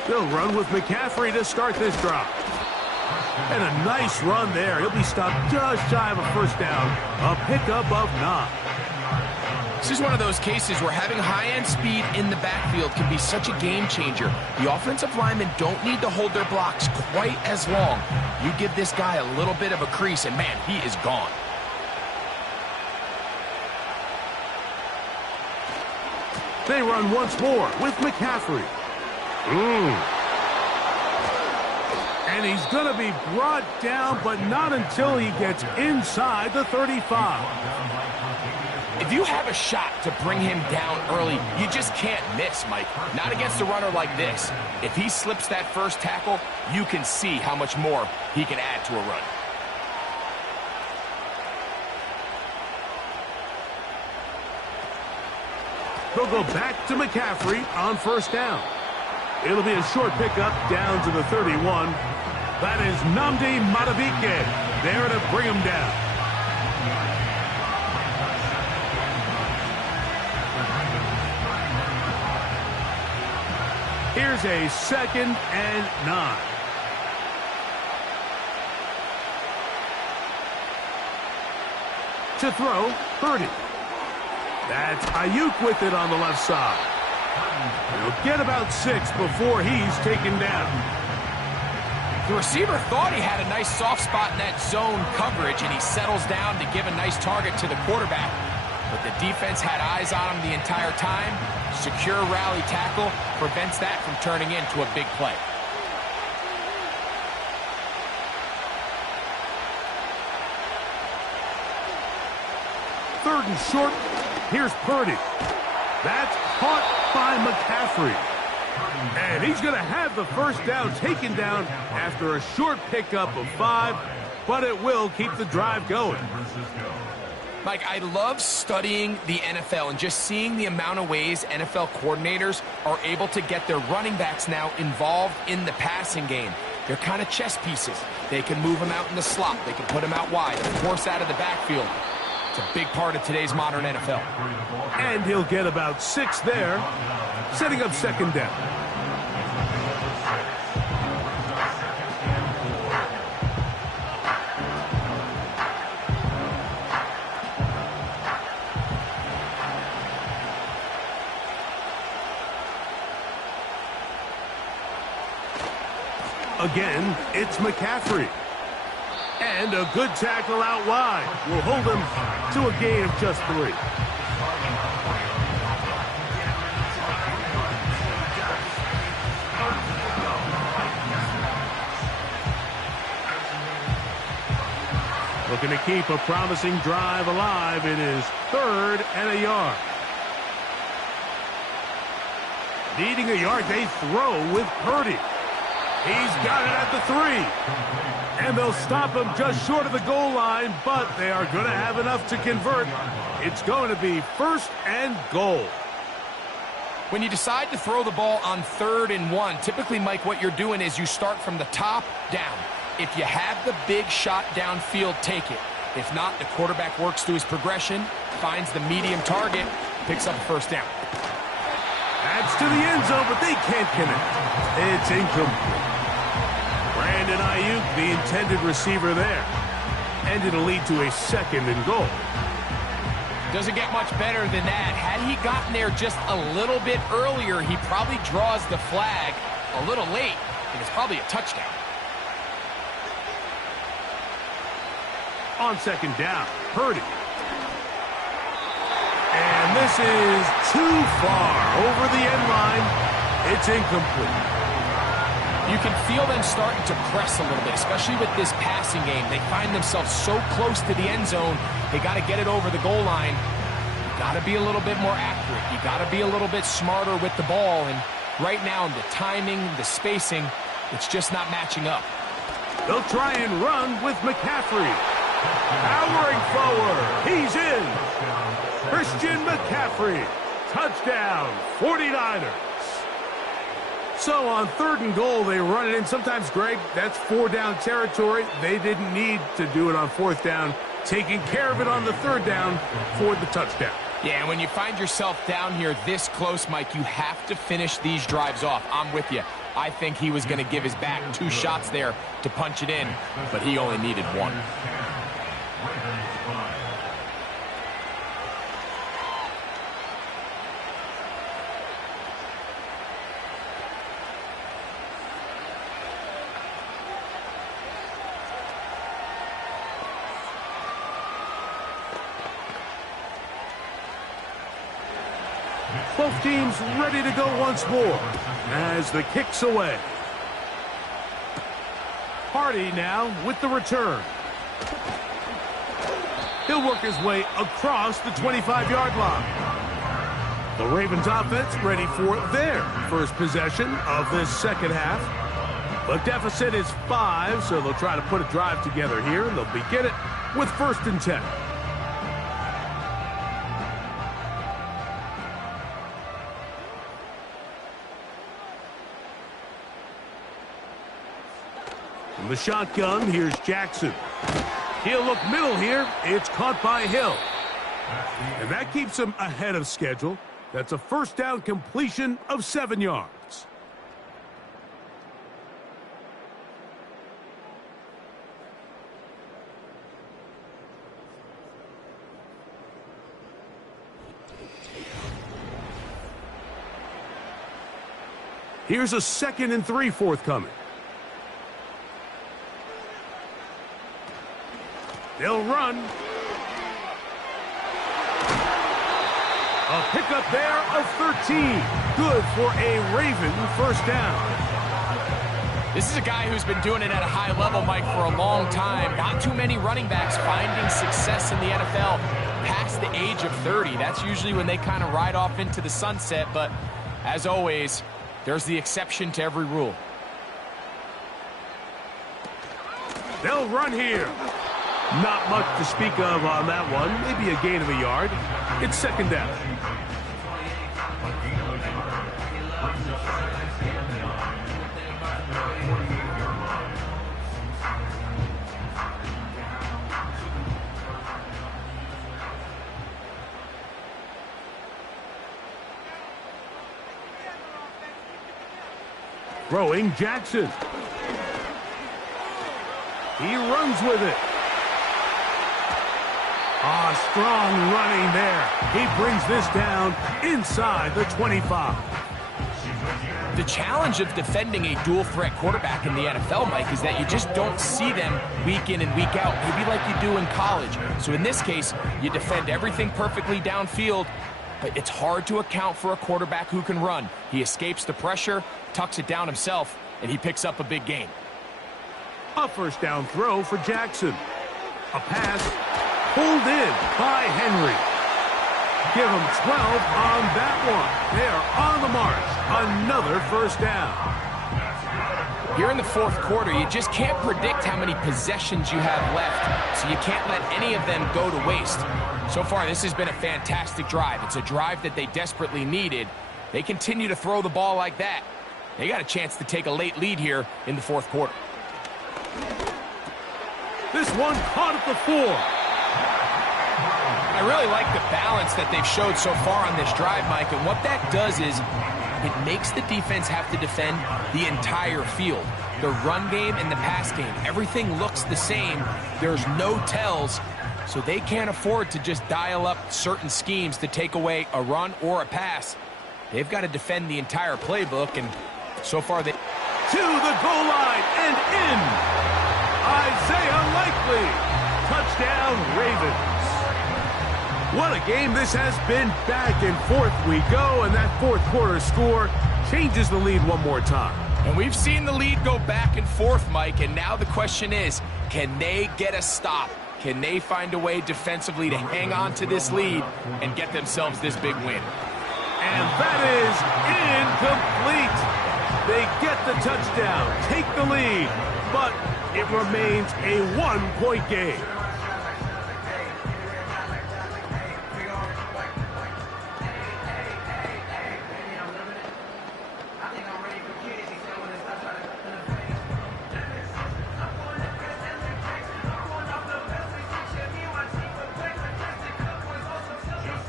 They'll run with McCaffrey to start this drive. And a nice run there. He'll be stopped just shy of a first down. A pickup of 9. This is one of those cases where having high-end speed in the backfield can be such a game changer. The offensive linemen don't need to hold their blocks quite as long. You give this guy a little bit of a crease, and man, he is gone. They run once more with McCaffrey. And he's going to be brought down, but not until he gets inside the 35. If you have a shot to bring him down early, you just can't miss, Mike. Not against a runner like this. If he slips that first tackle, you can see how much more he can add to a run. They'll go back to McCaffrey on first down. It'll be a short pickup down to the 31. That is Nnamdi Madubuike there to bring him down. Here's a 2nd and 9. To throw, Purdy. That's Ayuk with it on the left side. He'll get about 6 before he's taken down. The receiver thought he had a nice soft spot in that zone coverage, and he settles down to give a nice target to the quarterback. But the defense had eyes on him the entire time. Secure rally tackle prevents that from turning into a big play. Third and short. Here's Purdy. That's caught by McCaffrey. And he's going to have the first down taken down after a short pickup of 5, but it will keep the drive going. Mike, I love studying the NFL and just seeing the amount of ways NFL coordinators are able to get their running backs now involved in the passing game. They're kind of chess pieces. They can move them out in the slot. They can put them out wide, of course, out of the backfield. It's a big part of today's modern NFL. And he'll get about 6 there, setting up 2nd down. Again, it's McCaffrey. And a good tackle out wide will hold him to a gain of just 3. Looking to keep a promising drive alive. It is 3rd and a yard. Needing a yard, they throw with Purdy. He's got it at the 3. And they'll stop him just short of the goal line, but they are going to have enough to convert. It's going to be 1st and goal. When you decide to throw the ball on 3rd and 1, typically, Mike, what you're doing is you start from the top down. If you have the big shot downfield, take it. If not, the quarterback works through his progression, finds the medium target, picks up a first down. That's to the end zone, but they can't connect. It's incomplete. Brandon Ayuk, the intended receiver there. And it'll lead to a 2nd and goal. Doesn't get much better than that. Had he gotten there just a little bit earlier, he probably draws the flag a little late, and it's probably a touchdown. On 2nd down, Purdy. And this is too far over the end line. It's incomplete. You can feel them starting to press a little bit, especially with this passing game. They find themselves so close to the end zone, they got to get it over the goal line. You got to be a little bit more accurate. You got to be a little bit smarter with the ball. And right now, the timing, the spacing, it's just not matching up. They'll try and run with McCaffrey. Powering forward. He's in. Christian McCaffrey. Touchdown, 49ers. So on 3rd and goal, they run it in. Sometimes, Greg, that's 4-down territory. They didn't need to do it on 4th down. Taking care of it on the 3rd down for the touchdown. Yeah, when you find yourself down here this close, Mike, you have to finish these drives off. I'm with you. I think he was going to give his back 2 shots there to punch it in, but he only needed 1. Both teams ready to go once more as the kick's away. Hardy now with the return. He'll work his way across the 25-yard line. The Ravens offense ready for their first possession of this second half. The deficit is 5, so they'll try to put a drive together here, and they'll begin it with 1st and 10. From the shotgun, here's Jackson. He'll look middle here. It's caught by Hill. And that keeps him ahead of schedule. That's a 1st down completion of 7 yards. Here's a 2nd and 3 forthcoming. They'll run. A pickup there of 13. Good for a Raven 1st down. This is a guy who's been doing it at a high level, Mike, for a long time. Not too many running backs finding success in the NFL past the age of 30. That's usually when they kind of ride off into the sunset, but as always, there's the exception to every rule. They'll run here. Not much to speak of on that one. Maybe a gain of a yard. It's 2nd down. Throwing Jackson. He runs with it. Strong running there. He brings this down inside the 25. The challenge of defending a dual-threat quarterback in the NFL, Mike, is that you just don't see them week in and week out, maybe like you do in college. So in this case, you defend everything perfectly downfield, but it's hard to account for a quarterback who can run. He escapes the pressure, tucks it down himself, and he picks up a big gain. A 1st down throw for Jackson. A pass pulled in by Henry. Give him 12 on that one. They're on the march. Another 1st down. Here in the 4th quarter, you just can't predict how many possessions you have left, so you can't let any of them go to waste. So far, this has been a fantastic drive. It's a drive that they desperately needed. They continue to throw the ball like that. They got a chance to take a late lead here in the 4th quarter. This one caught at the 4. I really like the balance that they've showed so far on this drive, Mike, and what that does is it makes the defense have to defend the entire field. The run game and the pass game, everything looks the same. There's no tells, so they can't afford to just dial up certain schemes to take away a run or a pass. They've got to defend the entire playbook, and so far they... To the goal line and in. Isaiah Likely. Touchdown, Ravens. What a game this has been. Back and forth we go, and that 4th quarter score changes the lead one more time. And we've seen the lead go back and forth, Mike, and now the question is, can they get a stop? Can they find a way defensively to hang on to this lead and get themselves this big win? And that is incomplete. They get the touchdown, take the lead, but it remains a 1-point game.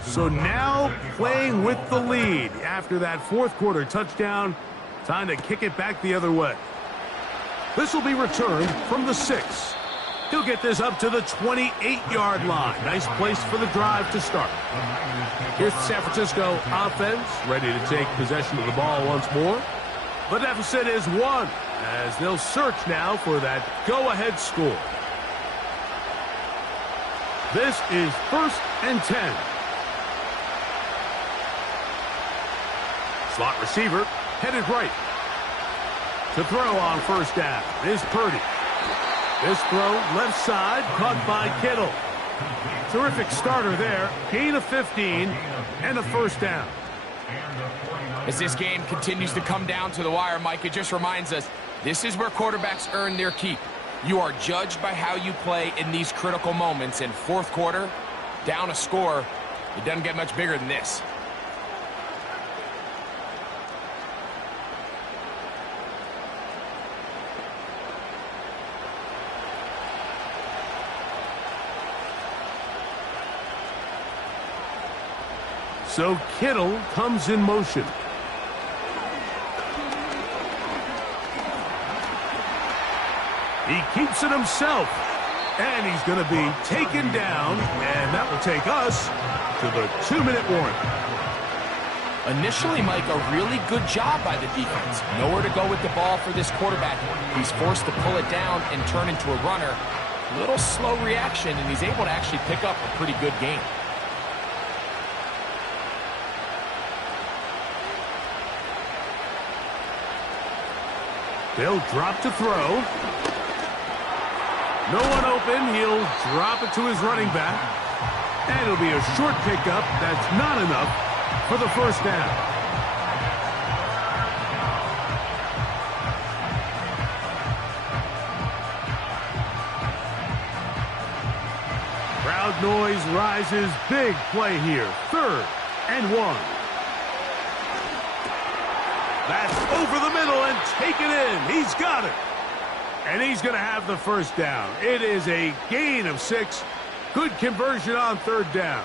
So now playing with the lead after that 4th quarter touchdown, Time to kick it back the other way. This will be returned from the 6. He'll get this up to the 28-yard line. Nice place for the drive to start. Here's the San Francisco offense, ready to take possession of the ball once more. The deficit is 1, as they'll search now for that go-ahead score. This is 1st and 10. Slot receiver headed right. To throw on 1st down is Purdy. This throw left side caught by Kittle. Terrific starter there. Gain of 15 and a 1st down. As this game continues to come down to the wire, Mike, it just reminds us this is where quarterbacks earn their keep. You are judged by how you play in these critical moments. In 4th quarter, down a score, it doesn't get much bigger than this. So Kittle comes in motion. He keeps it himself. And he's going to be taken down. And that will take us to the 2-minute warning. Initially, Mike, a really good job by the defense. Nowhere to go with the ball for this quarterback. He's forced to pull it down and turn into a runner. Little slow reaction, and he's able to actually pick up a pretty good game. They'll drop to throw. No one open. He'll drop it to his running back. And it'll be a short pickup. That's not enough for the 1st down. Crowd noise rises. Big play here. 3rd and 1. That's over the middle and taken in. He's got it. And he's going to have the 1st down. It is a gain of 6. Good conversion on 3rd down.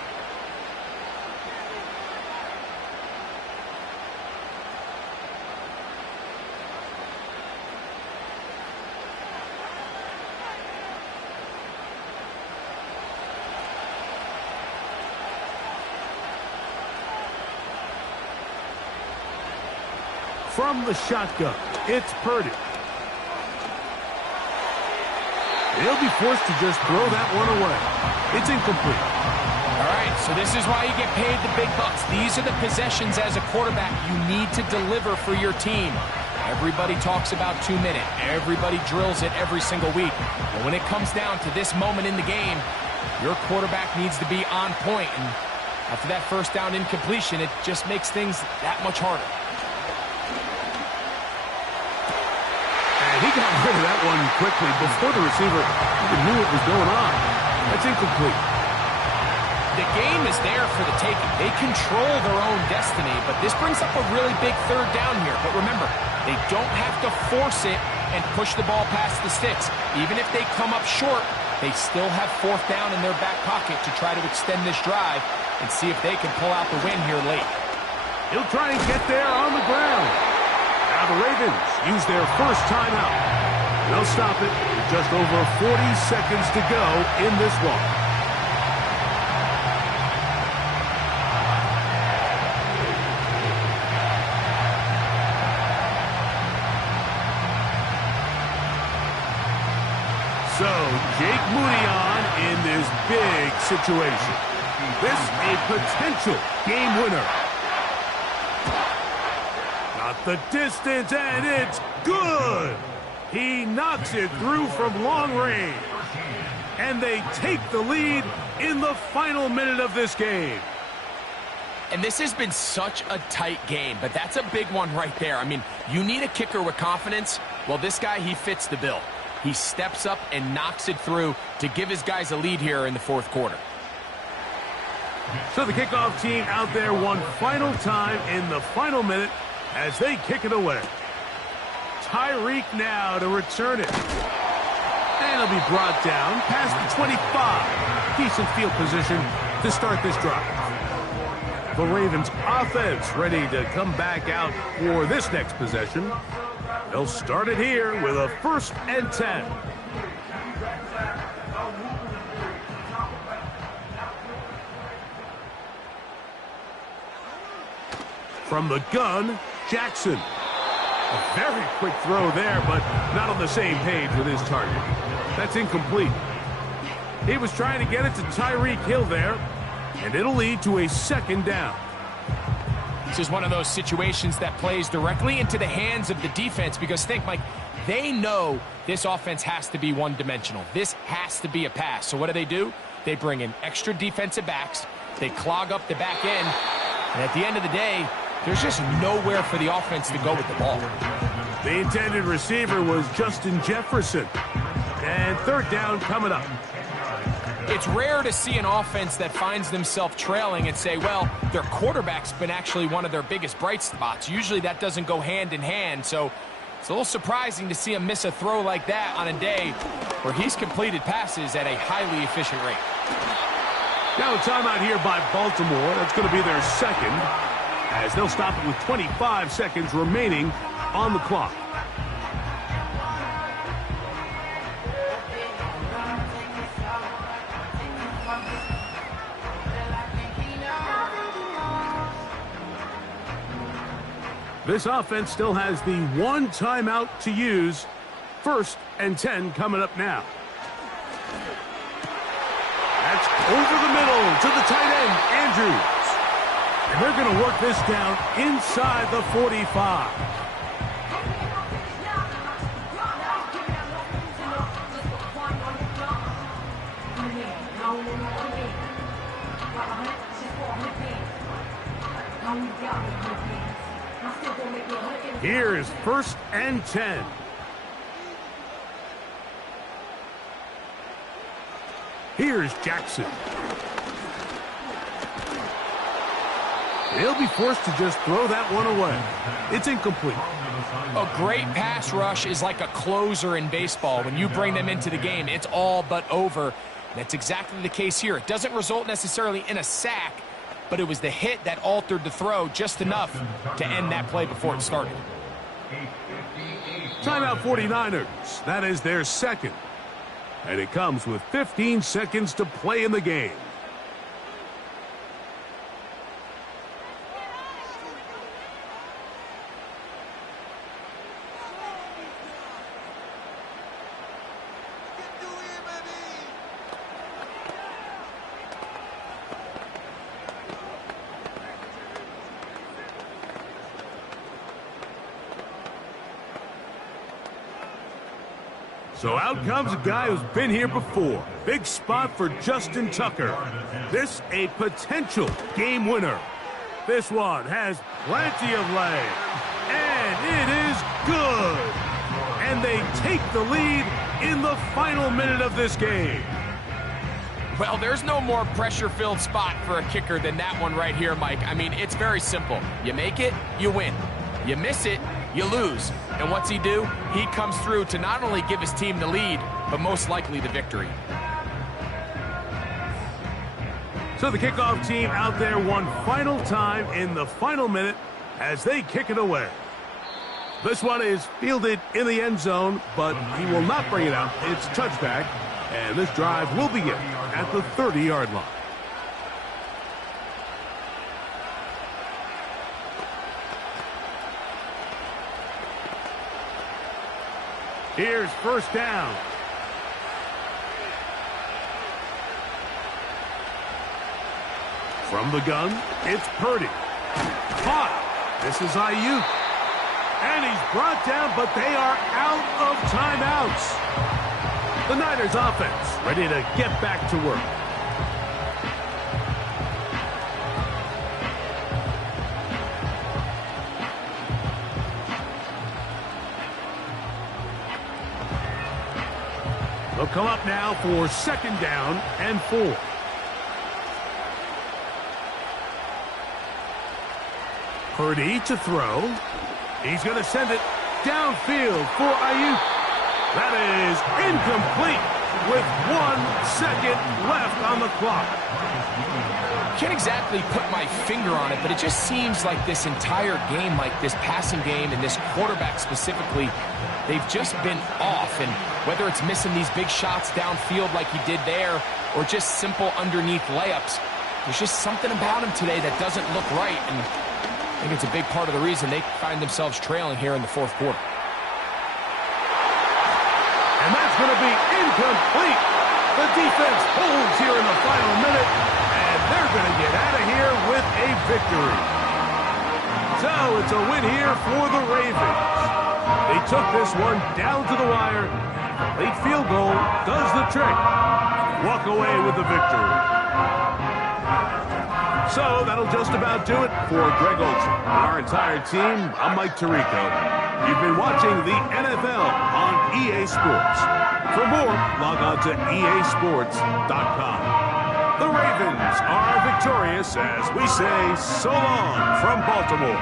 From the shotgun, it's Purdy. He'll be forced to just throw that one away. It's incomplete. All right, so this is why you get paid the big bucks. These are the possessions as a quarterback you need to deliver for your team. Everybody talks about 2-minute. Everybody drills it every single week. But when it comes down to this moment in the game, your quarterback needs to be on point. And after that 1st down incompletion, it just makes things that much harder. He got rid of that one quickly before the receiver even knew what was going on. That's incomplete. The game is there for the taking. They control their own destiny, but this brings up a really big 3rd down here. But remember, they don't have to force it and push the ball past the sticks. Even if they come up short, they still have 4th down in their back pocket to try to extend this drive and see if they can pull out the win here late. He'll try and get there on the ground. Now the Ravens use their 1st timeout. They'll stop it with just over 40 seconds to go in this one. So Jake Moody on in this big situation. This a potential game winner. The distance, and it's good. He knocks it through from long range. And they take the lead in the final minute of this game. And this has been such a tight game, but that's a big one right there. I mean, you need a kicker with confidence. Well, this guy, he fits the bill. He steps up and knocks it through to give his guys a lead here in the 4th quarter. So the kickoff team out there one final time in the final minute as they kick it away. Tyreek now to return it. And it'll be brought down past the 25. Decent field position to start this drive. The Ravens offense ready to come back out for this next possession. They'll start it here with a 1st and 10. From the gun, Jackson. A very quick throw there, but not on the same page with his target. That's incomplete. He was trying to get it to Tyreek Hill there, and it'll lead to a 2nd down. This is one of those situations that plays directly into the hands of the defense because think, Mike, they know this offense has to be one-dimensional. This has to be a pass. So what do? They bring in extra defensive backs. They clog up the back end. And at the end of the day, there's just nowhere for the offense to go with the ball. The intended receiver was Justin Jefferson. And 3rd down coming up. It's rare to see an offense that finds themselves trailing and say, well, their quarterback's been actually one of their biggest bright spots. Usually that doesn't go hand in hand, so it's a little surprising to see him miss a throw like that on a day where he's completed passes at a highly efficient rate. Now a timeout here by Baltimore. That's going to be their 2nd, as they'll stop it with 25 seconds remaining on the clock. This offense still has the 1 timeout to use. 1st and 10 coming up now. That's over the middle to the tight end, Andrews. And they're going to work this down inside the 45. Here is 1st and 10. Here's Jackson. They'll be forced to just throw that one away. It's incomplete. A great pass rush is like a closer in baseball. When you bring them into the game, it's all but over. And that's exactly the case here. It doesn't result necessarily in a sack, but it was the hit that altered the throw just enough to end that play before it started. Timeout 49ers. That is their 2nd. And it comes with 15 seconds to play in the game. So out comes a guy who's been here before. Big spot for Justin Tucker. This a potential game winner. This one has plenty of leg. And it is good. And they take the lead in the final minute of this game. Well, there's no more pressure-filled spot for a kicker than that one right here, Mike. I mean, it's very simple. You make it, you win. You miss it, you lose. And what's he do? He comes through to not only give his team the lead, but most likely the victory. So the kickoff team out there one final time in the final minute as they kick it away. This one is fielded in the end zone, but he will not bring it out. It's touchback, and this drive will begin at the 30-yard line. Here's 1st down. From the gun, it's Purdy. Caught. This is Ayuk. And he's brought down, but they are out of timeouts. The Niners offense ready to get back to work. They'll come up now for 2nd down and 4. Purdy to throw. He's going to send it downfield for Ayuk. That is incomplete. with 1 second left on the clock. Can't exactly put my finger on it, but it just seems like this entire game, like this passing game and this quarterback specifically, they've just been off. And whether it's missing these big shots downfield like he did there or just simple underneath layups, there's just something about him today that doesn't look right. And I think it's a big part of the reason they find themselves trailing here in the fourth quarter. And that's going to be incomplete. The defense holds here in the final minute, and they're going to get out of here with a victory. So it's a win here for the Ravens. They took this one down to the wire. The late field goal does the trick. Walk away with the victory. So that'll just about do it for Greg Olsen and our entire team. I'm Mike Tirico. You've been watching the NFL on EA Sports. For more, log on to easports.com. The Ravens are victorious as we say so long from Baltimore.